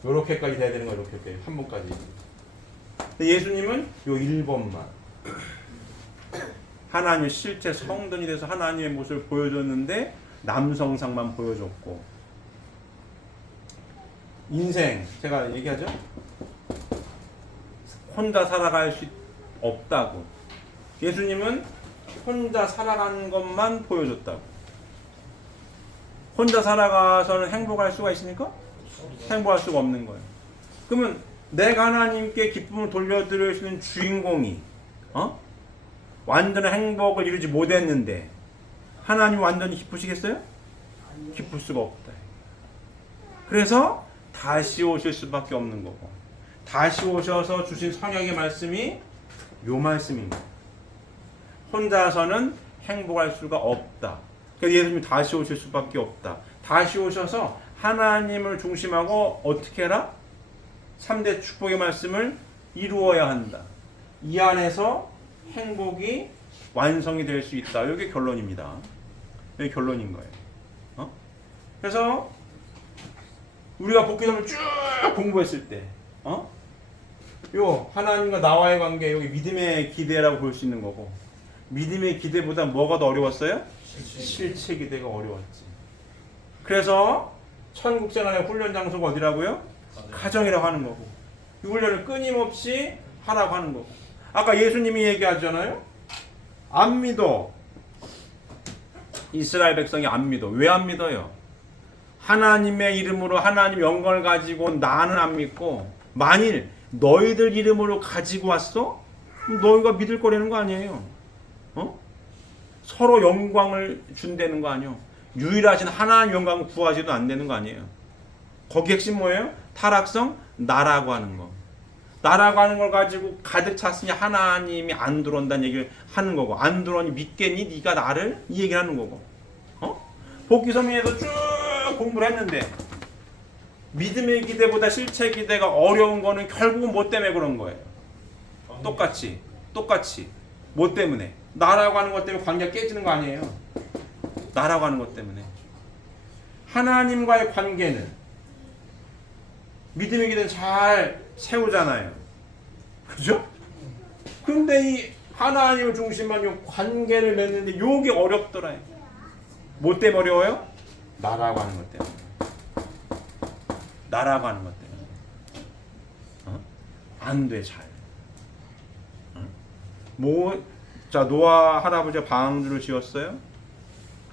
요렇게까지 돼야 되는 거 이렇게 한 번까지. 근데 예수님은 요 1번만. 하나님의 실제 성전이 돼서 하나님의 모습을 보여줬는데 남성상만 보여줬고 인생 제가 얘기하죠. 혼자 살아갈 수 없다고. 예수님은 혼자 살아가는 것만 보여줬다고. 혼자 살아가서는 행복할 수가 있습니까? 행복할 수가 없는 거예요. 그러면 내가 하나님께 기쁨을 돌려드릴 수 있는 주인공이 완전한 행복을 이루지 못했는데 하나님 완전히 기쁘시겠어요? 기쁠 수가 없다. 그래서 다시 오실 수밖에 없는 거고 다시 오셔서 주신 성령의 말씀이 요 말씀인 거예요. 혼자서는 행복할 수가 없다. 그래서 예수님이 다시 오실 수밖에 없다. 다시 오셔서 하나님을 중심하고 어떻게 해라? 3대 축복의 말씀을 이루어야 한다. 이 안에서 행복이 완성이 될 수 있다. 이게 결론입니다. 이게 결론인 거예요. 그래서 우리가 복귀성을 쭉 공부했을 때 요 하나님과 나와의 관계 여기 믿음의 기대라고 볼 수 있는 거고 믿음의 기대보다 뭐가 더 어려웠어요? 실체 기대가 어려웠지. 그래서 천국생활의 훈련 장소가 어디라고요? 가정이라고 하는 거고 이 훈련을 끊임없이 하라고 하는 거고 아까 예수님이 얘기하잖아요. 안 믿어. 이스라엘 백성이 안 믿어. 왜 안 믿어요? 하나님의 이름으로 하나님 영광을 가지고 나는 안 믿고, 만일 너희들 이름으로 가지고 왔어? 그럼 너희가 믿을 거라는 거 아니에요. 서로 영광을 준다는 거 아니에요. 유일하신 하나님 영광을 구하지도 안 되는 거 아니에요. 거기 핵심 뭐예요? 타락성 나라고 하는 거. 나라고 하는 걸 가지고 가득 찼으니 하나님이 안 들어온다는 얘기를 하는 거고, 안 들어오니 믿겠니? 네가 나를? 이 얘기를 하는 거고. 복귀성경에서 쭉 공부를 했는데 믿음의 기대보다 실체 기대가 어려운 거는 결국은 뭐 때문에 그런 거예요. 똑같이 뭐 때문에? 나라고 하는 것 때문에 관계가 깨지는 거 아니에요. 나라고 하는 것 때문에. 하나님과의 관계는 믿음의 기대는 잘 세우잖아요. 그죠? 근데 이 하나님을 중심만 요 관계를 맺는데 요게 어렵더라. 뭐 때문에 어려워요? 나라고 하는 것 때문에. 나라고 하는 것 때문에. 안 돼, 잘. 자, 노아 할아버지가 방주를 지었어요?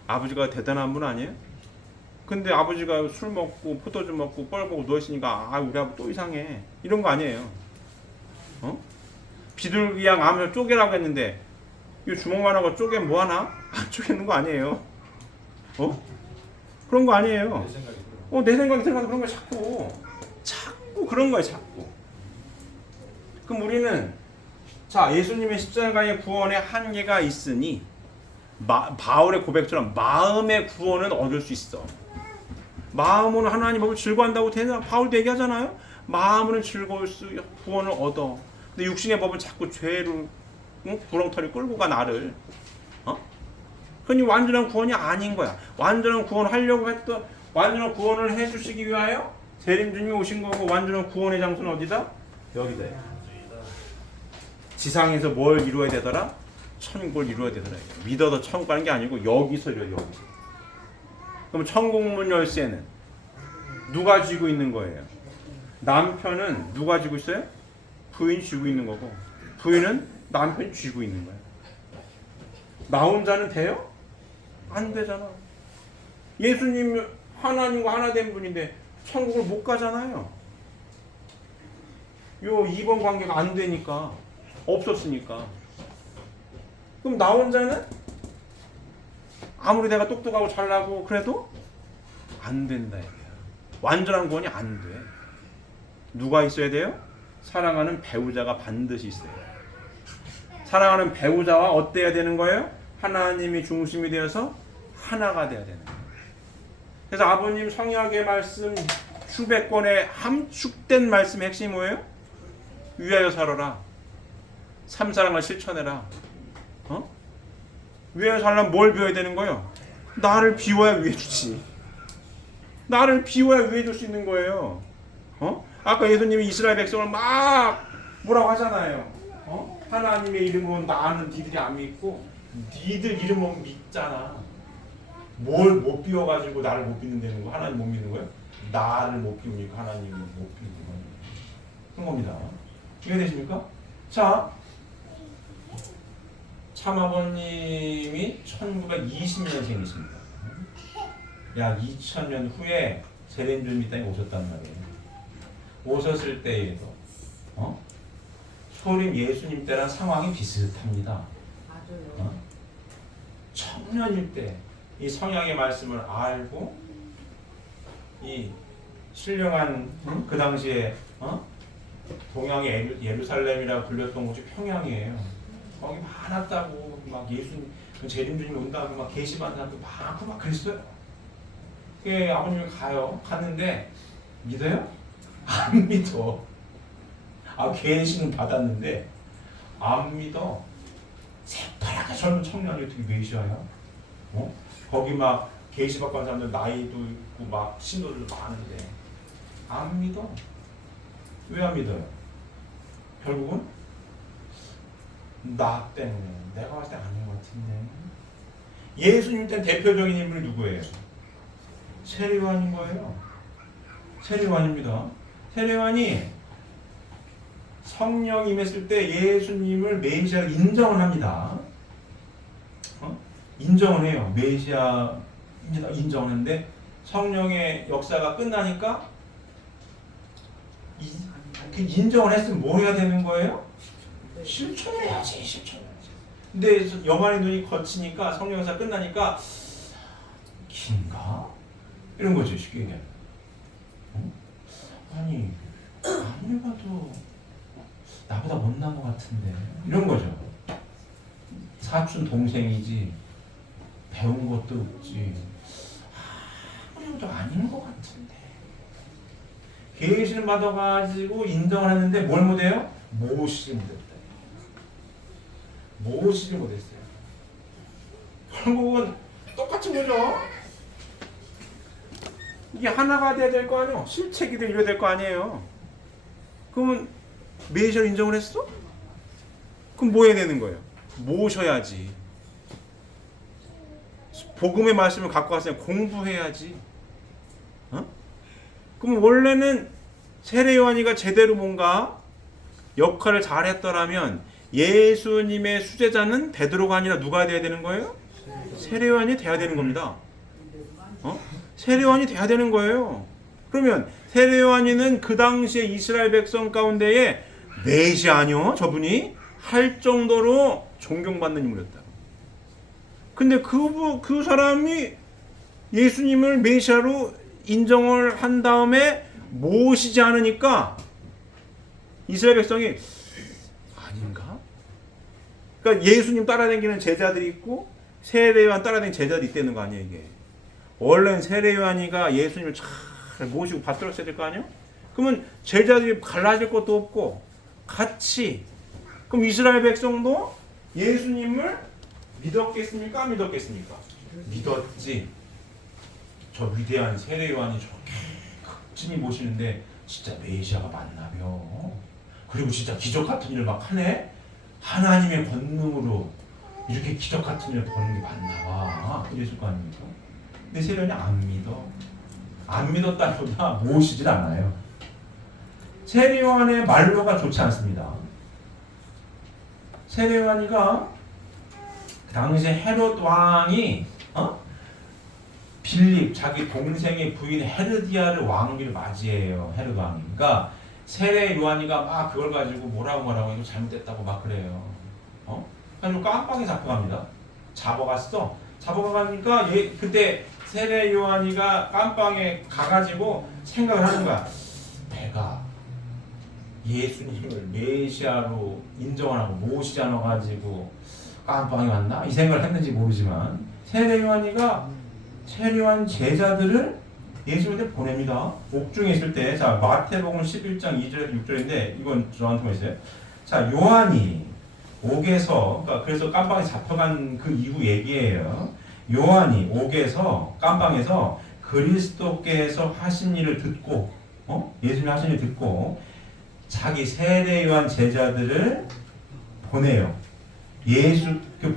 아버지가 대단한 분 아니에요? 근데 아버지가 술 먹고 포도주 먹고 뻘보고 누워있으니까 우리 아버지 또 이상해. 이런 거 아니에요. 비둘기양 암을 쪼개라고 했는데 이 주먹만 하고 쪼개면 뭐하나? 안 쪼개는 거 아니에요. 그런 거 아니에요. 내 생각이 내 생각이 들어가서 그런 거 자꾸 그런 거예요. 자꾸. 그럼 우리는 자, 예수님의 십자가의 구원의 한계가 있으니 바울의 고백처럼 마음의 구원은 얻을 수 있어. 마음으로 하나님 앞을 즐거워한다고 바울도 얘기하잖아요. 마음으로 즐거울 수 구원을 얻어. 근데 육신의 법은 자꾸 죄를 구렁텅이 끌고 가 나를. 그러니 완전한 구원이 아닌 거야. 완전한 구원을 하려고 했던, 완전한 구원을 해주시기 위하여 재림주님이 오신 거고, 완전한 구원의 장소는 어디다? 여기다. 지상에서 뭘 이루어야 되더라? 천국을 이루어야 되더라. 믿어서 천국 가는 게 아니고 여기서 이루어야 돼. 여기서. 그럼 천국문 열쇠는 누가 쥐고 있는 거예요? 남편은 누가 쥐고 있어요? 부인 쥐고 있는 거고, 부인은 남편이 쥐고 있는 거예요. 나 혼자는 돼요? 안 되잖아. 예수님 하나님과 하나 된 분인데 천국을 못 가잖아요. 요 이번 관계가 안 되니까, 없었으니까. 그럼 나 혼자는 아무리 내가 똑똑하고 잘나고 그래도 안 된다 얘기야. 완전한 구원이 안 돼. 누가 있어야 돼요? 사랑하는 배우자가 반드시 있어야 돼요. 사랑하는 배우자와 어때야 되는 거예요? 하나님이 중심이 되어서 하나가 돼야 되는 거예요. 그래서 아버님 성약의 말씀 수백 권의 함축된 말씀의 핵심이 뭐예요? 위하여 살아라. 삼사랑을 실천해라. 위하여 살려면 뭘 비워야 되는 거예요? 나를 비워야 위해주지. 나를 비워야 위해줄 수 있는 거예요. 아까 예수님이 이스라엘 백성을 막 뭐라고 하잖아요. 하나님의 이름으로 나는 니들이 안 믿고 니들 이름으로 믿잖아. 뭘 못 비워가지고 나를 못 믿는다는 거? 하나님 못 믿는 거예요? 나를 못 비우니까 하나님이 못 비우는 거예요. 그런 겁니다. 이해되십니까? 자, 참아버님이 1920년생이십니다. 약 2000년 후에 재림주님 이 땅에 오셨단 말이에요. 오셨을 때에도 초림 예수님 때랑 상황이 비슷합니다. 청년일 때 이 성령의 말씀을 알고 이 신령한 그 당시에 동양의 예루살렘이라고 불렸던 곳이 평양이에요. 거기 많았다고 막 예수님 재림주님이 온다고 막 계시받는 사람도 많고 막 그랬어요. 그 아버님이 갔는데 믿어요? 안 믿어. 계시는 받았는데 안 믿어. 새파랗게 젊은 청년이 어떻게 메시아야? 거기 막 계시받고 한 사람들 나이도 있고 막 신도들도 많은데 안 믿어. 왜 안 믿어요? 결국은 나 때문에. 내가 봤을 때 아닌 것 같은데. 예수님 때 대표적인 인물이 누구예요? 세례요한인 거예요. 세례요한입니다. 세례요한이 성령이 임했을 때 예수님을 메시아로 인정을 합니다. 인정을 해요. 메시아입니다. 인정을 하는데 성령의 역사가 끝나니까 그 인정을 했으면 뭐 해야 되는 거예요? 실천해야지. 실천해야지. 근데 영안의 눈이 거치니까 성령 역사 끝나니까 긴가? 이런 거죠. 쉽게 얘기하면. 아니 아무리 봐도 나보다 못난 것 같은데 이런 거죠. 사촌 동생이지 배운 것도 없지 아무리 봐도 아닌 것 같은데 계시를 받아가지고 인정을 했는데 뭘 못해요? 모시지 못했다. 모시지 못했어요. 결국은 똑같은 거죠. 이게 하나가 돼야 될 거 아니에요? 실체기도 이뤄야 될 거 아니에요? 그러면 메시아를 인정을 했어? 그럼 뭐 해야 되는 거예요? 모셔야지. 복음의 말씀을 갖고 왔으면 공부해야지. 그럼 원래는 세례 요한이가 제대로 뭔가 역할을 잘했더라면 예수님의 수제자는 베드로가 아니라 누가 돼야 되는 거예요? 세례 요한이 돼야 되는 겁니다. 세례 요한이 돼야 되는 거예요. 그러면 세례 요한이는 그 당시에 이스라엘 백성 가운데에 메시아 아니요? 저분이 할 정도로 존경받는 인물이었다. 근데 그 사람이 예수님을 메시아로 인정을 한 다음에 모시지 않으니까 이스라엘 백성이 아닌가? 그러니까 예수님 따라다니는 제자들이 있고 세례 요한 따라다니는 제자들이 있다는 거 아니에요, 이게. 원래는 세례 요한이가 예수님을 잘 모시고 받들었어야 될 거 아니에요? 그러면 제자들이 갈라질 것도 없고 같이 그럼 이스라엘 백성도 예수님을 믿었겠습니까? 안 믿었겠습니까? 믿었지. 저 위대한 세례 요한이 저렇게 극진히 모시는데 진짜 메시아가 맞나벼. 그리고 진짜 기적 같은 일을 막 하네. 하나님의 권능으로 이렇게 기적 같은 일을 버는 게 맞나 봐. 이랬을 거 아닙니까? 근데 세례 요한이 안 믿어. 안 믿었다기보다 모시질 않아요. 세례 요한의 말로가 좋지 않습니다. 세례 요한이가 당시 헤롯 왕이 빌립 자기 동생의 부인 헤르디아를 왕비를 맞이해요. 헤롯 왕이. 그러니까 세례 요한이가 막 그걸 가지고 뭐라고 이거 잘못됐다고 막 그래요. 그래서 깜빡이 잡혀갑니다. 잡아갔어. 잡아가니까 그때 세례 요한이가 깜빵에 가가지고 생각을 하는 거야. 내가 예수님을 메시아로 인정을 하고 모시지 않아가지고 깜빵에 왔나? 이 생각을 했는지 모르지만 세례 요한이가 세례 요한 제자들을 예수님한테 보냅니다. 옥중에 있을 때, 자 마태복음 11장 2절에서 6절인데 이건 저한테만 있어요. 자 요한이 옥에서 그래서 깜빵에 잡혀간 그 이후 얘기예요. 요한이 옥에서 깜빵에서 그리스도께서 하신 일을 듣고 예수님 하신 일을 듣고 자기 세례 요한 제자들을 보내요.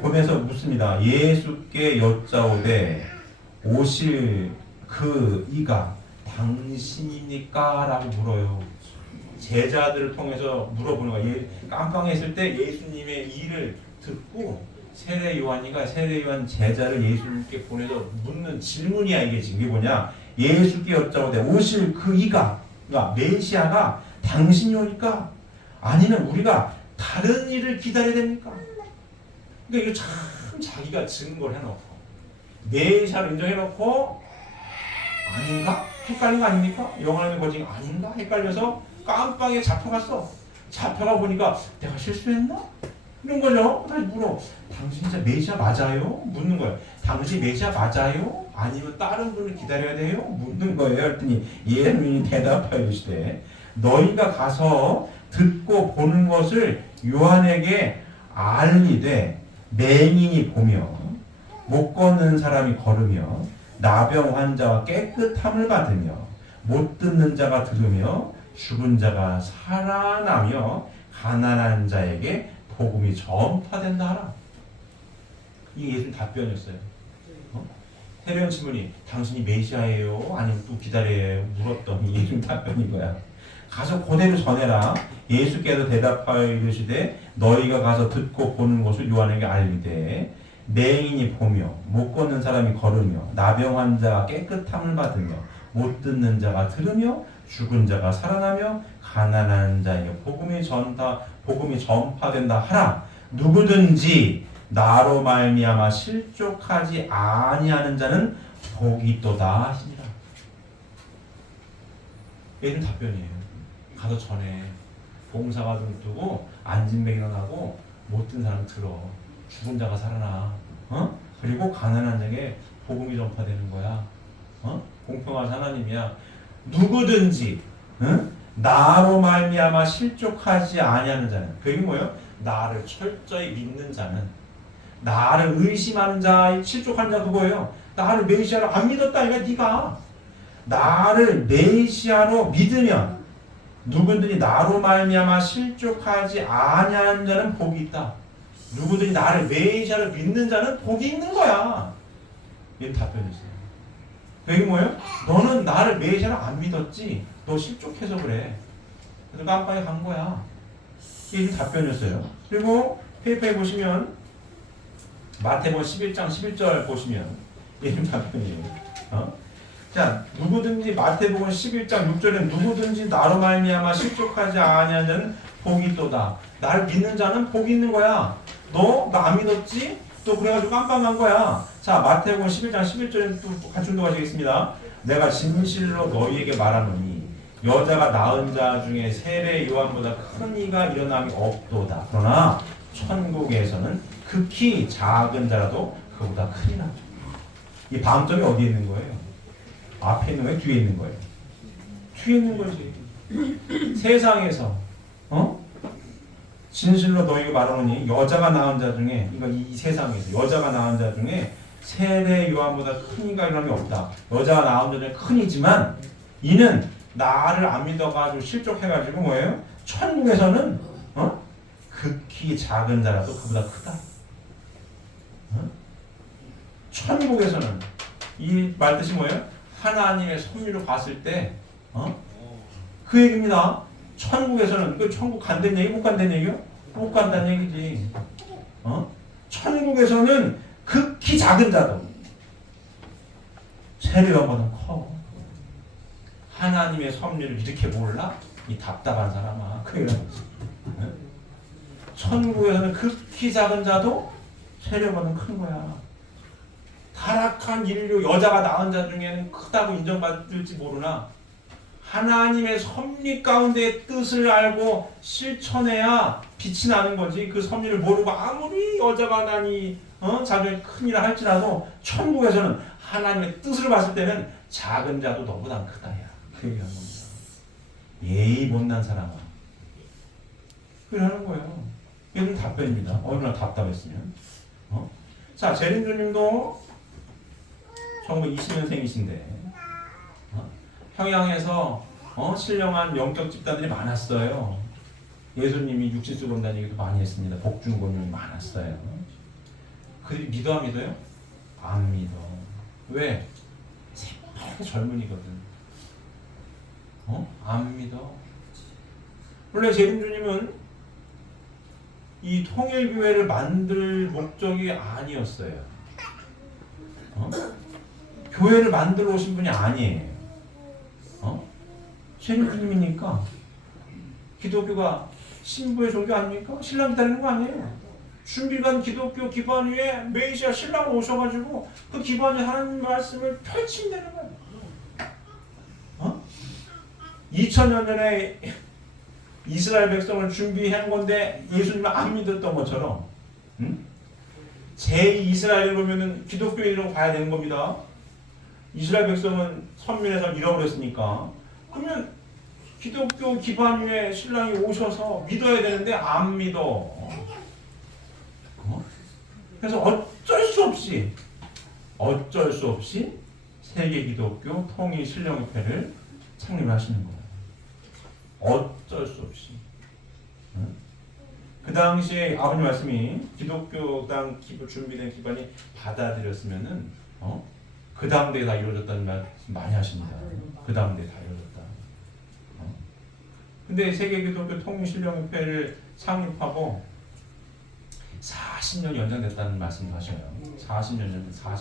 보내서 묻습니다. 예수께 여짜오되 오실 그 이가 당신입니까? 라고 물어요. 제자들을 통해서 물어보는 거예요. 깜빵에 있을 때 예수님의 일을 듣고 세례 요한이가 세례 요한 제자를 예수님께 보내서 묻는 질문이야. 이게 지금 이게 뭐냐? 예수께 여짜오되 오실 그 이가 그러니까 메시아가 당신이 오니까 아니면 우리가 다른 일을 기다려야 됩니까? 그러니까 이거 참 자기가 증거를 해놓고 메시아를 인정해놓고 아닌가? 헷갈린 거 아닙니까? 영화는 거지 아닌가? 헷갈려서 깜빵에 잡혀갔어. 잡혀가 보니까 내가 실수했나? 이런 거죠. 다시 물어. 당신 진짜 메시아 맞아요? 묻는 거예요. 당신 메시아 맞아요? 아니면 다른 분을 기다려야 돼요? 묻는 거예요. 그랬더니 예수님이 대답하여 이르시되 너희가 가서 듣고 보는 것을 요한에게 알리되 맹인이 보며 못 걷는 사람이 걸으며 나병 환자와 깨끗함을 받으며 못 듣는 자가 들으며 죽은 자가 살아나며 가난한 자에게 복음이 전파된다 하라. 이게 예수님 답변이었어요. 세례 요한 질문이 당신이 메시아예요? 아니면 또 기다려요? 물었더니 예수님 답변인 거야. 가서 그대로 전해라. 예수께서 대답하여 이르시되 너희가 가서 듣고 보는 것을 요한에게 알리되 맹인이 보며 못 걷는 사람이 걸으며 나병 환자가 깨끗함을 받으며 못 듣는 자가 들으며 죽은 자가 살아나며 가난한 자에게 복음이 전파된다 하라. 누구든지 나로 말미암아 실족하지 아니하는 자는 복이 있도다 하시니라. 얘는 답변이에요. 가서 전에 봉사가 좀 뜨고 안진뱅이 일어나고 못든 사람 들어. 죽은 자가 살아나. 그리고 가난한 자에게 복음이 전파되는 거야. 공평한 하나님이야. 누구든지 나로 말미암아 실족하지 아니하는 자는, 그게 뭐예요? 나를 철저히 믿는 자는, 나를 의심하는 자, 실족한 자 그거예요. 나를 메시아로 안 믿었다 이거 네가. 나를 메시아로 믿으면 누구든지 나로 말미암아 실족하지 아니하는 자는 복이 있다. 누구든지 나를 메시아로 믿는 자는 복이 있는 거야. 이게 답변이었어요. 그게 뭐예요? 너는 나를 메시아로 안 믿었지. 너 실족해서 그래. 그래서 깜빡이 간 거야. 이게 답변이었어요. 그리고 페이퍼에 보시면 마태복음 11장 11절 보시면 이게 답변이에요. 자, 누구든지 마태복음 11장 6절에 누구든지 나로 말미암아 실족하지 아니하는 자는 복이 있도다. 나를 믿는 자는 복이 있는 거야. 너 나 안 믿었지? 또 그래가지고 깜빡한 거야. 자, 마태복음 11장 11절에 또 같이 운동하시겠습니다. 내가 진실로 너희에게 말하노니 여자가 낳은 자 중에 세례 요한보다 큰 이가 일어남이 없도다. 그러나 천국에서는 극히 작은 자라도 그보다 크리라. 이 방점이 어디에 있는 거예요? 앞에 있는 거예요? 뒤에 있는 거예요? 뒤에 있는 거지. 세상에서 진실로 너희에게 말하노니 여자가 낳은 자 중에, 이거 이 세상에서 여자가 낳은 자 중에 세례 요한보다 큰 이가 일어남이 없다. 여자가 낳은 자 중에 큰 이지만 이는 나를 안 믿어가지고 실족해가지고 뭐예요? 천국에서는 극히 작은 자라도 그보다 크다. 천국에서는 이 말 뜻이 뭐예요? 하나님의 섭리로 봤을 때 그 얘기입니다. 천국에서는 그 천국 간다는 얘기 못 간다는 얘기요? 못 간다는 얘기지. 천국에서는 극히 작은 자도 세례요한보다 커. 하나님의 섭리를 이렇게 몰라? 이 답답한 사람아. 그 이런 거지. 천국에서는 극히 작은 자도 세례요한보다 큰 거야. 타락한 인류 여자가 낳은 자 중에는 크다고 인정받을지 모르나 하나님의 섭리 가운데의 뜻을 알고 실천해야 빛이 나는 거지. 그 섭리를 모르고 아무리 여자가 나니 자기가 큰일을 할지라도 천국에서는 하나님의 뜻을 봤을 때는 작은 자도 너보다 크다. 야. 그 얘기하는 겁니다. 예의 못난 사람아. 그러는 거예요. 이건 답변입니다. 얼마나 답답했으면. 자, 재림주님도 1920년생이신데 평양에서 신령한 영적 집단들이 많았어요. 예수님이 육신 쓰고 온다는 얘기도 많이 했습니다. 복중곤용이 많았어요. 그들이 믿어 안 믿어요? 안 믿어. 왜? 새빨간 젊은이거든. 안 믿어. 원래 재림주님은 이 통일교회를 만들 목적이 아니었어요. 교회를 만들어 오신 분이 아니에요. 재림주님이니까 기독교가 신부의 종교 아닙니까? 신랑 기다리는 거 아니에요. 준비간 기독교 기반 위에 메시아 신랑 오셔가지고 그 기반 위에 하나님 말씀을 펼치면 되는 거예요. 2000년 전에 이스라엘 백성을 준비한 건데 예수님을 안 믿었던 것처럼 제2이스라엘을 보면은 기독교인이라고 봐야 되는 겁니다. 이스라엘 백성은 선민에서 잃어버렸으니까. 그러면 기독교 기반 위에 신랑이 오셔서 믿어야 되는데 안 믿어. 그래서 어쩔 수 없이 세계 기독교 통일 신령협회를 창립하시는 거예요. 어쩔 수 없이. 그 당시에 아버님 말씀이 기독교당 준비된 기반이 받아들였으면은 그 다음 대에 다 이루어졌다는 말씀 많이 하십니다. 그 다음 대에 다 이루어졌다. 근데 세계기독교 통일신령협회를 창립하고 40년 연장됐다는 말씀도 하셔요. 40년 연장됐다.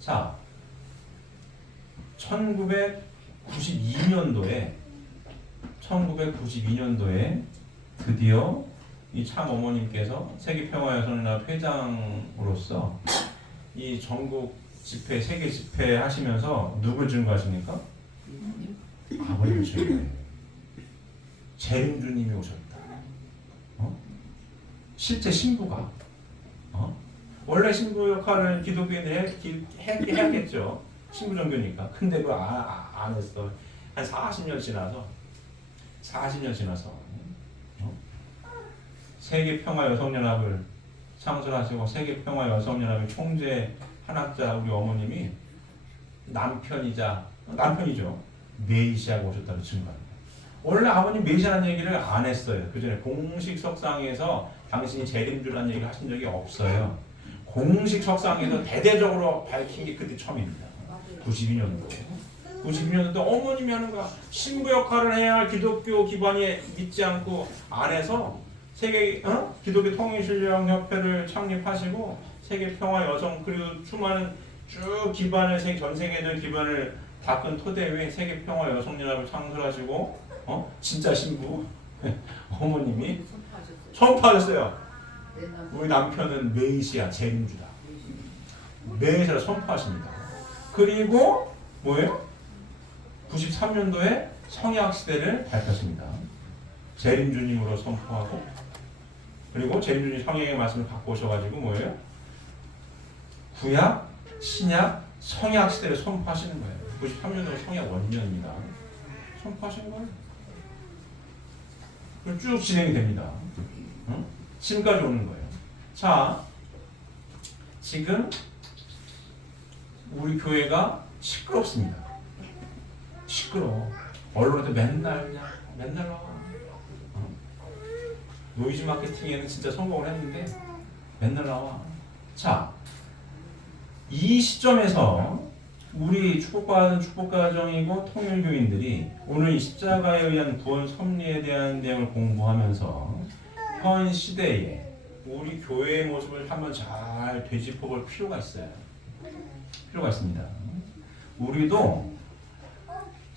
자, 1992년도에 드디어 이 참 어머님께서 세계평화여성연합 회장으로서 이 전국 집회, 세계 집회 하시면서 누굴 증거하십니까? 아버님을 증거해요. 재림주님이 오셨다. 실제 신부가 원래 신부 역할을 기독교인들이 해야겠죠. 신부 종교니까. 근데 그거 안 했어. 한 40년 지나서 세계평화여성연합을 창설하시고 세계평화여성연합의 총재 한학자 우리 어머님이 남편이죠. 메시아가 오셨다고 증거합니다. 원래 아버님 메시아라는 얘기를 안 했어요. 그 전에 공식 석상에서 당신이 재림주라는 얘기를 하신 적이 없어요. 공식 석상에서 대대적으로 밝힌 게 그때 처음입니다. 92년도 어머님이 하는 거야. 신부 역할을 해야 할 기독교 기반이 믿지 않고 안에서 세계 기독교 통일신령협회를 창립하시고 세계평화여성 그리고 수많은 쭉 기반을 전 세계적 기반을 닦은 토대 위에 세계평화여성연합을 창설하시고 진짜 신부 어머님이 선포하셨어요. 우리 남편은 메시아 재림주다. 메시아를 선포하십니다. 그리고 뭐예요? 93년도에 성약 시대를 밝혔습니다. 재림주님으로 선포하고 그리고 재림주님 성령의 말씀을 갖고 오셔가지고 뭐예요? 구약, 신약, 성약 시대를 선포하시는 거예요. 93년도에 성약 원년입니다. 선포하시는 거예요. 그럼 쭉 진행이 됩니다. 지금까지 오는 거예요. 자, 지금 우리 교회가 시끄럽습니다. 시끄러워. 언론에도 맨날 나와. 노이즈 마케팅에는 진짜 성공을 했는데 맨날 나와. 자, 이 시점에서 우리 축복받은 축복가정이고 통일교인들이 오늘 이 십자가에 의한 구원 섭리에 대한 내용을 공부하면서 현 시대에 우리 교회의 모습을 한번 잘 되짚어볼 필요가 있습니다. 우리도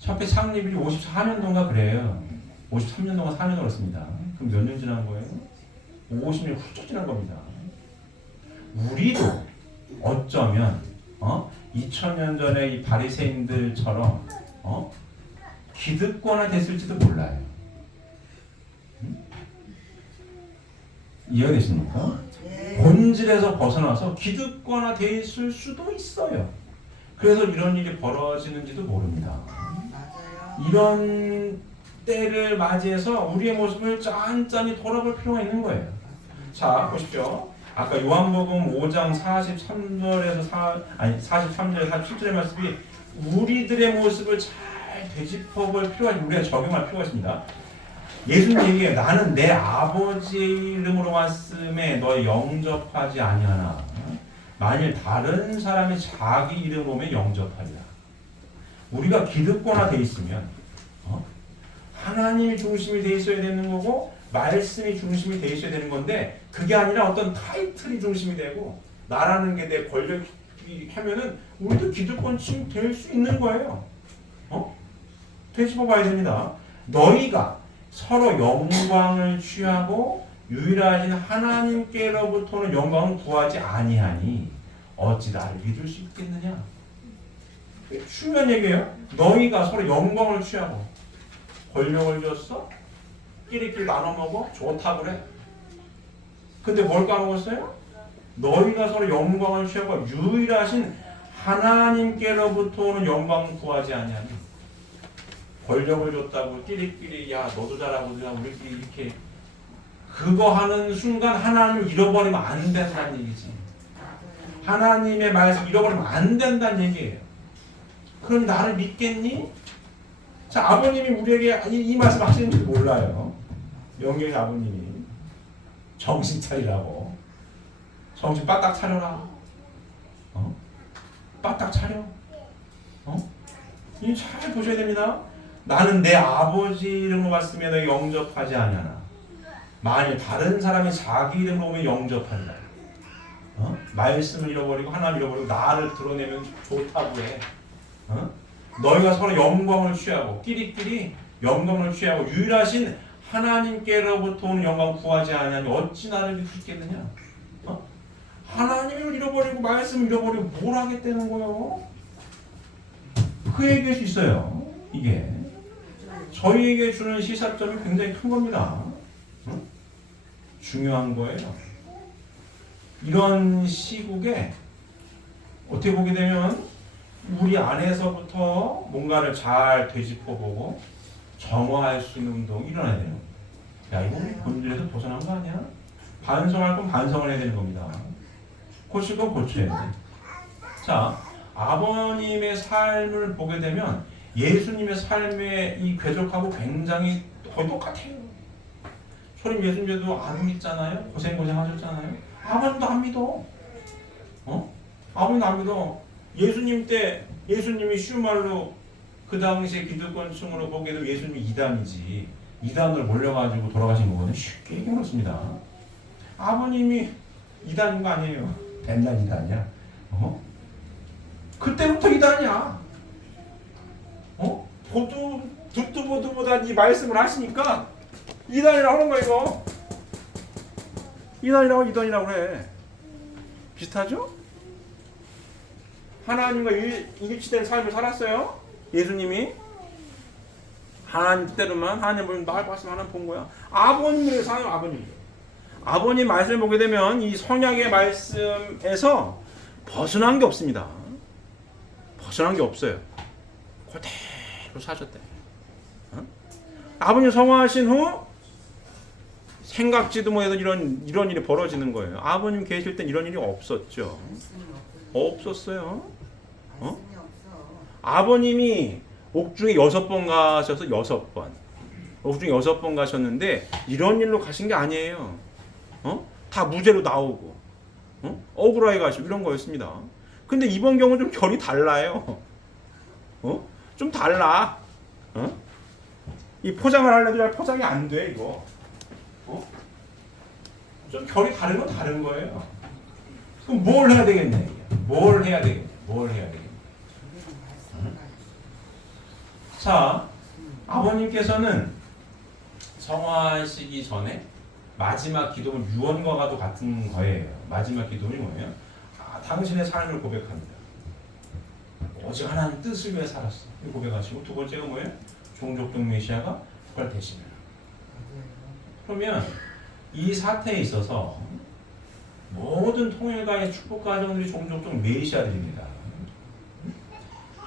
협회 창립이 54년도인가 그래요. 53년도가 4년 걸렸습니다. 그럼 몇 년 지난 거예요? 50년 훌쩍 지난 겁니다. 우리도 어쩌면 2000년 전에 이 바리새인들처럼 기득권화 됐을지도 몰라요. 이해가 되십니까? 본질에서 벗어나서 기득권화 돼 있을 수도 있어요. 그래서 이런 일이 벌어지는지도 모릅니다. 이런 때를 맞이해서 우리의 모습을 짠짠히 돌아볼 필요가 있는 거예요. 자, 보십시오. 아까 요한복음 5장 43절에서 47절의 말씀이 우리들의 모습을 잘 되짚어볼 필요가 있고 우리가 적용할 필요가 있습니다. 예수님이 나는 내 아버지의 이름으로 왔음에 너희 영접하지 아니하나 만일 다른 사람이 자기 이름 오면 영접하리라. 우리가 기득권화 돼 있으면 하나님이 중심이 돼 있어야 되는 거고 말씀이 중심이 돼 있어야 되는 건데 그게 아니라 어떤 타이틀이 중심이 되고 나라는 게 내 권력이 하면은 우리도 기득권층 될 수 있는 거예요. 되짚어 봐야 됩니다. 너희가 서로 영광을 취하고 유일하신 하나님께로부터는 영광을 구하지 아니하니 어찌 나를 믿을 수 있겠느냐. 중요한 얘기예요. 너희가 서로 영광을 취하고 권력을 줬어? 끼리끼리 나눠 먹어? 좋다 그래. 근데 뭘 까먹었어요? 너희가 서로 영광을 취하고 유일하신 하나님께로부터 오는 영광을 구하지 아니하니 권력을 줬다고 끼리끼리 야 너도 잘하고 우리끼리 이렇게 그거 하는 순간 하나님을 잃어버리면 안 된다는 얘기지. 하나님의 말씀 잃어버리면 안 된다는 얘기예요. 그럼 나를 믿겠니? 자, 아버님이 우리에게 이 말씀 하시는지 몰라요. 영계의 아버님이 정신 차리라고. 정신 바짝 차려라. 바짝 차려. 이 잘 보셔야 됩니다. 나는 내 아버지 이름으로 말씀에 너희 영접하지 아니하나 만일 다른 사람이 자기 이름으로 오면 영접한다. 말씀을 잃어버리고 하나님 잃어버리고 나를 드러내면 좋다고 해. 너희가 서로 영광을 취하고 끼리끼리 영광을 취하고 유일하신 하나님께로부터 오는 영광 구하지 아니하니 어찌 나를 믿겠느냐. 하나님을 잃어버리고 말씀을 잃어버리고 뭘 하겠다는 거예요? 그 얘기일 수 있어요. 이게 저희에게 주는 시사점이 굉장히 큰 겁니다. 중요한 거예요. 이런 시국에 어떻게 보게 되면 우리 안에서부터 뭔가를 잘 되짚어보고 정화할 수 있는 운동이 일어나야 돼요. 야, 이거 본질에서 벗어난 거 아니야? 반성할 건 반성을 해야 되는 겁니다. 고칠 건 고쳐야 돼. 자, 아버님의 삶을 보게 되면 예수님의 삶의 이 궤적하고 굉장히 거의 똑같아요. 소림 예수님도 안 믿잖아요. 고생하셨잖아요. 아버님도 안 믿어. 아버님도 안 믿어. 예수님 때 예수님이 쉬운 말로 그 당시에 기득권층으로 보기에도 예수님이 이단이지. 이단으로 몰려가지고 돌아가신 거거든요. 쉽게 얘기했습니다. 아버님이 이단인 거 아니에요. 옛날 이단이야. 그때부터 이단이야. 듣도 보도보다 이 말씀을 하시니까 이단이라고 하는 거야 이거. 이단이라고 그래. 비슷하죠? 하나님과 일치된 삶을 살았어요. 예수님이 하나님 때로만 하나님을 말씀 하나 본 거야. 아버님을 사요. 아버님 말씀을 보게 되면 이 성약의 말씀에서 벗어난 게 없습니다. 벗어난 게 없어요. 그대로 사셨대. 아버님 성화하신 후 생각지도 못해서 이런 일이 벌어지는 거예요. 아버님 계실 땐 이런 일이 없었죠. 없었어요. 아버님이 옥중에 6번 가셔서 6번. 옥중에 6번 가셨는데 이런 일로 가신 게 아니에요. 다 무죄로 나오고 억울하게 가시고 이런 거였습니다. 근데 이번 경우는 좀 결이 달라요. 좀 달라. 이 포장을 하려도 잘 포장이 안 돼 이거. 좀 결이 다른 건 다른 거예요. 그럼 뭘 해야 되겠냐? 뭘 해야 되겠냐? 자, 아버님께서는 성화하시기 전에 마지막 기도는 유언과도 같은 거예요. 마지막 기도는 뭐예요? 당신의 삶을 고백합니다. 오직 하나님 뜻을 위해 살았어. 고백하시고 두 번째가 뭐예요? 종족적 메시아가 부활되시면. 그러면 이 사태에 있어서 모든 통일가의 축복 과정들이 종족적 메시아들입니다.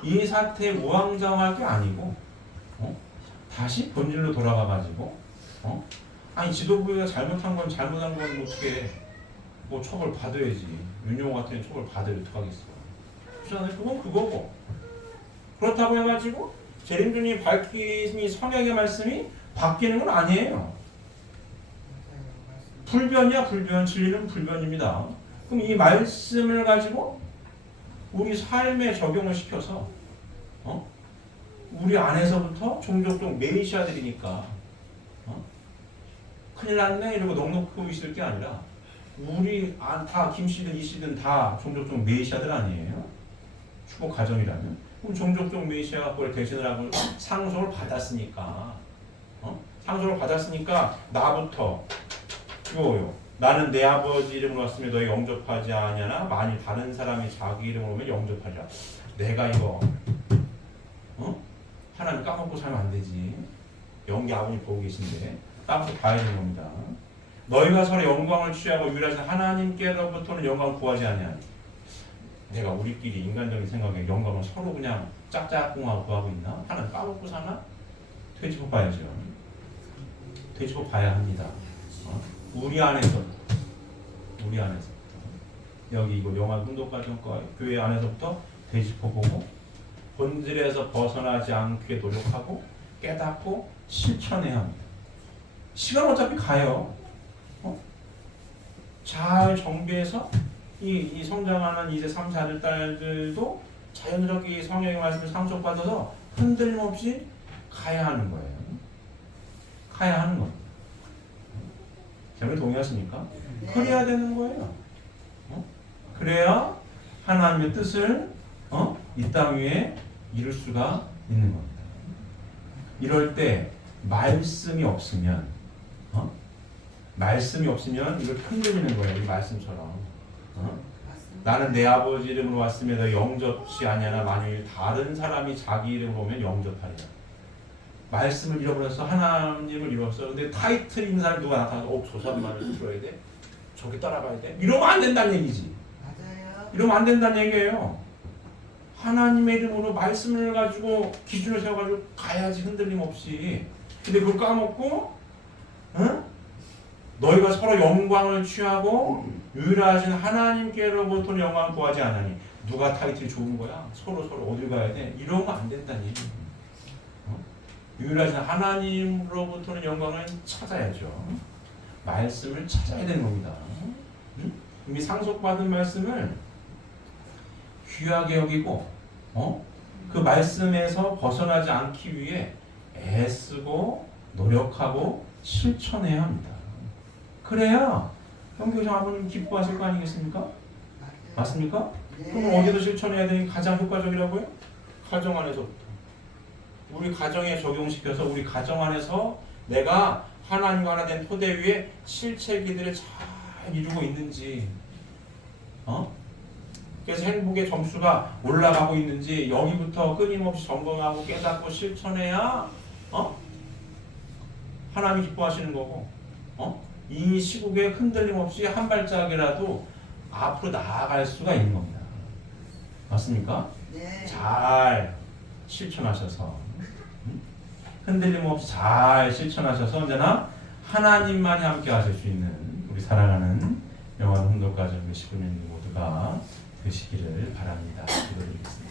이 사태에 우왕좌왕할 게 아니고 다시 본질로 돌아가가지고 아니 지도부가 잘못한 건 어떻게 뭐 처벌 받아야지. 윤용호 같은 처벌 받아야 어떡하겠어. 그렇잖아요. 그건 그거고. 그렇다고 해가지고 재림주님이 밝힌 이 성약의 말씀이 바뀌는 건 아니에요. 불변이야 불변. 진리는 불변입니다. 그럼 이 말씀을 가지고 우리 삶에 적용을 시켜서 우리 안에서부터 종족적 메시아들이니까 큰일 났네 이러고 넉넉히 있을 게 아니라 우리 다 김씨든 이씨든 다 종족적 메시아들 아니에요? 축복 가정이라면. 그럼 종족적 메시아가 그걸 대신을 하고 상속을 받았으니까 상속을 받았으니까 나부터 요요 나는 내 아버지 이름으로 왔으면 너희 영접하지 아니하나 만일 다른 사람이 자기 이름으로 오면 영접하리라. 내가 이거 하나님 까먹고 살면 안 되지. 영계 아버님 보고 계신데 까먹고 봐야 되는 겁니다. 너희가 서로 영광을 취하고 유일하신 하나님께로부터는 영광을 구하지 아니하니. 내가 우리끼리 인간적인 생각에 영광을 서로 그냥 짝짝꿍하고 구하고 있나? 하나님 까먹고 사나? 되짚어 봐야죠. 되짚어 봐야 합니다. 우리 안에서부터 여기 이거 영화 훈독가정과 교회 안에서부터 되짚어보고 본질에서 벗어나지 않게 노력하고 깨닫고 실천해야 합니다. 시간 어차피 가요. 잘 정비해서 이 성장하는 이제 3, 4들 딸들도 자연스럽게 성령의 말씀을 상속받아서 흔들림 없이 가야 하는 거예요. 가야 하는 겁니다. 제가 동의하십니까? 그래야 되는 거예요. 그래야 하나님의 뜻을 이 땅 위에 이룰 수가 있는 겁니다. 이럴 때 말씀이 없으면 이걸 흔들리는 거예요. 이 말씀처럼. 나는 내 아버지 이름으로 왔음에도 영접치 아니하나 만일 다른 사람이 자기 이름으로 오면 영접하리라. 말씀을 잃어버려서 하나님을 잃었어. 근데 타이틀 있는 사람이 누가 나타나서 저 사람 말을 들어야 돼? 저기 따라가야 돼? 이러면 안 된다는 얘기지. 맞아요. 이러면 안 된다는 얘기예요. 하나님의 이름으로 말씀을 가지고 기준을 세워가지고 가야지 흔들림 없이. 근데 그걸 까먹고 너희가 서로 영광을 취하고 유일하신 하나님께로부터 영광을 구하지 않으니 누가 타이틀이 좋은 거야? 서로 어딜 가야 돼? 이러면 안 된다는 얘기예요. 유일하신 하나님으로부터는 영광을 찾아야죠. 말씀을 찾아야 되는 겁니다. 이미 상속받은 말씀을 귀하게 여기고 그 말씀에서 벗어나지 않기 위해 애쓰고 노력하고 실천해야 합니다. 그래야 형교장 아버님 기뻐하실 거 아니겠습니까? 맞습니까? 그럼 어디서 실천해야 되는 게 가장 효과적이라고요? 가정 안에서부터. 우리 가정에 적용시켜서 우리 가정 안에서 내가 하나님과 하나 된 토대 위에 실체 기들을 잘 이루고 있는지 그래서 행복의 점수가 올라가고 있는지 여기부터 끊임없이 점검하고 깨닫고 실천해야 하나님이 기뻐하시는 거고 이 시국에 흔들림 없이 한 발짝이라도 앞으로 나아갈 수가 있는 겁니다. 맞습니까? 네. 잘 실천하셔서 흔들림 없이 잘 실천하셔서 언제나 하나님만이 함께 하실 수 있는 우리 사랑하는 영원 흥독가족 19년 모두가 되시기를 바랍니다. 기도드리겠습니다.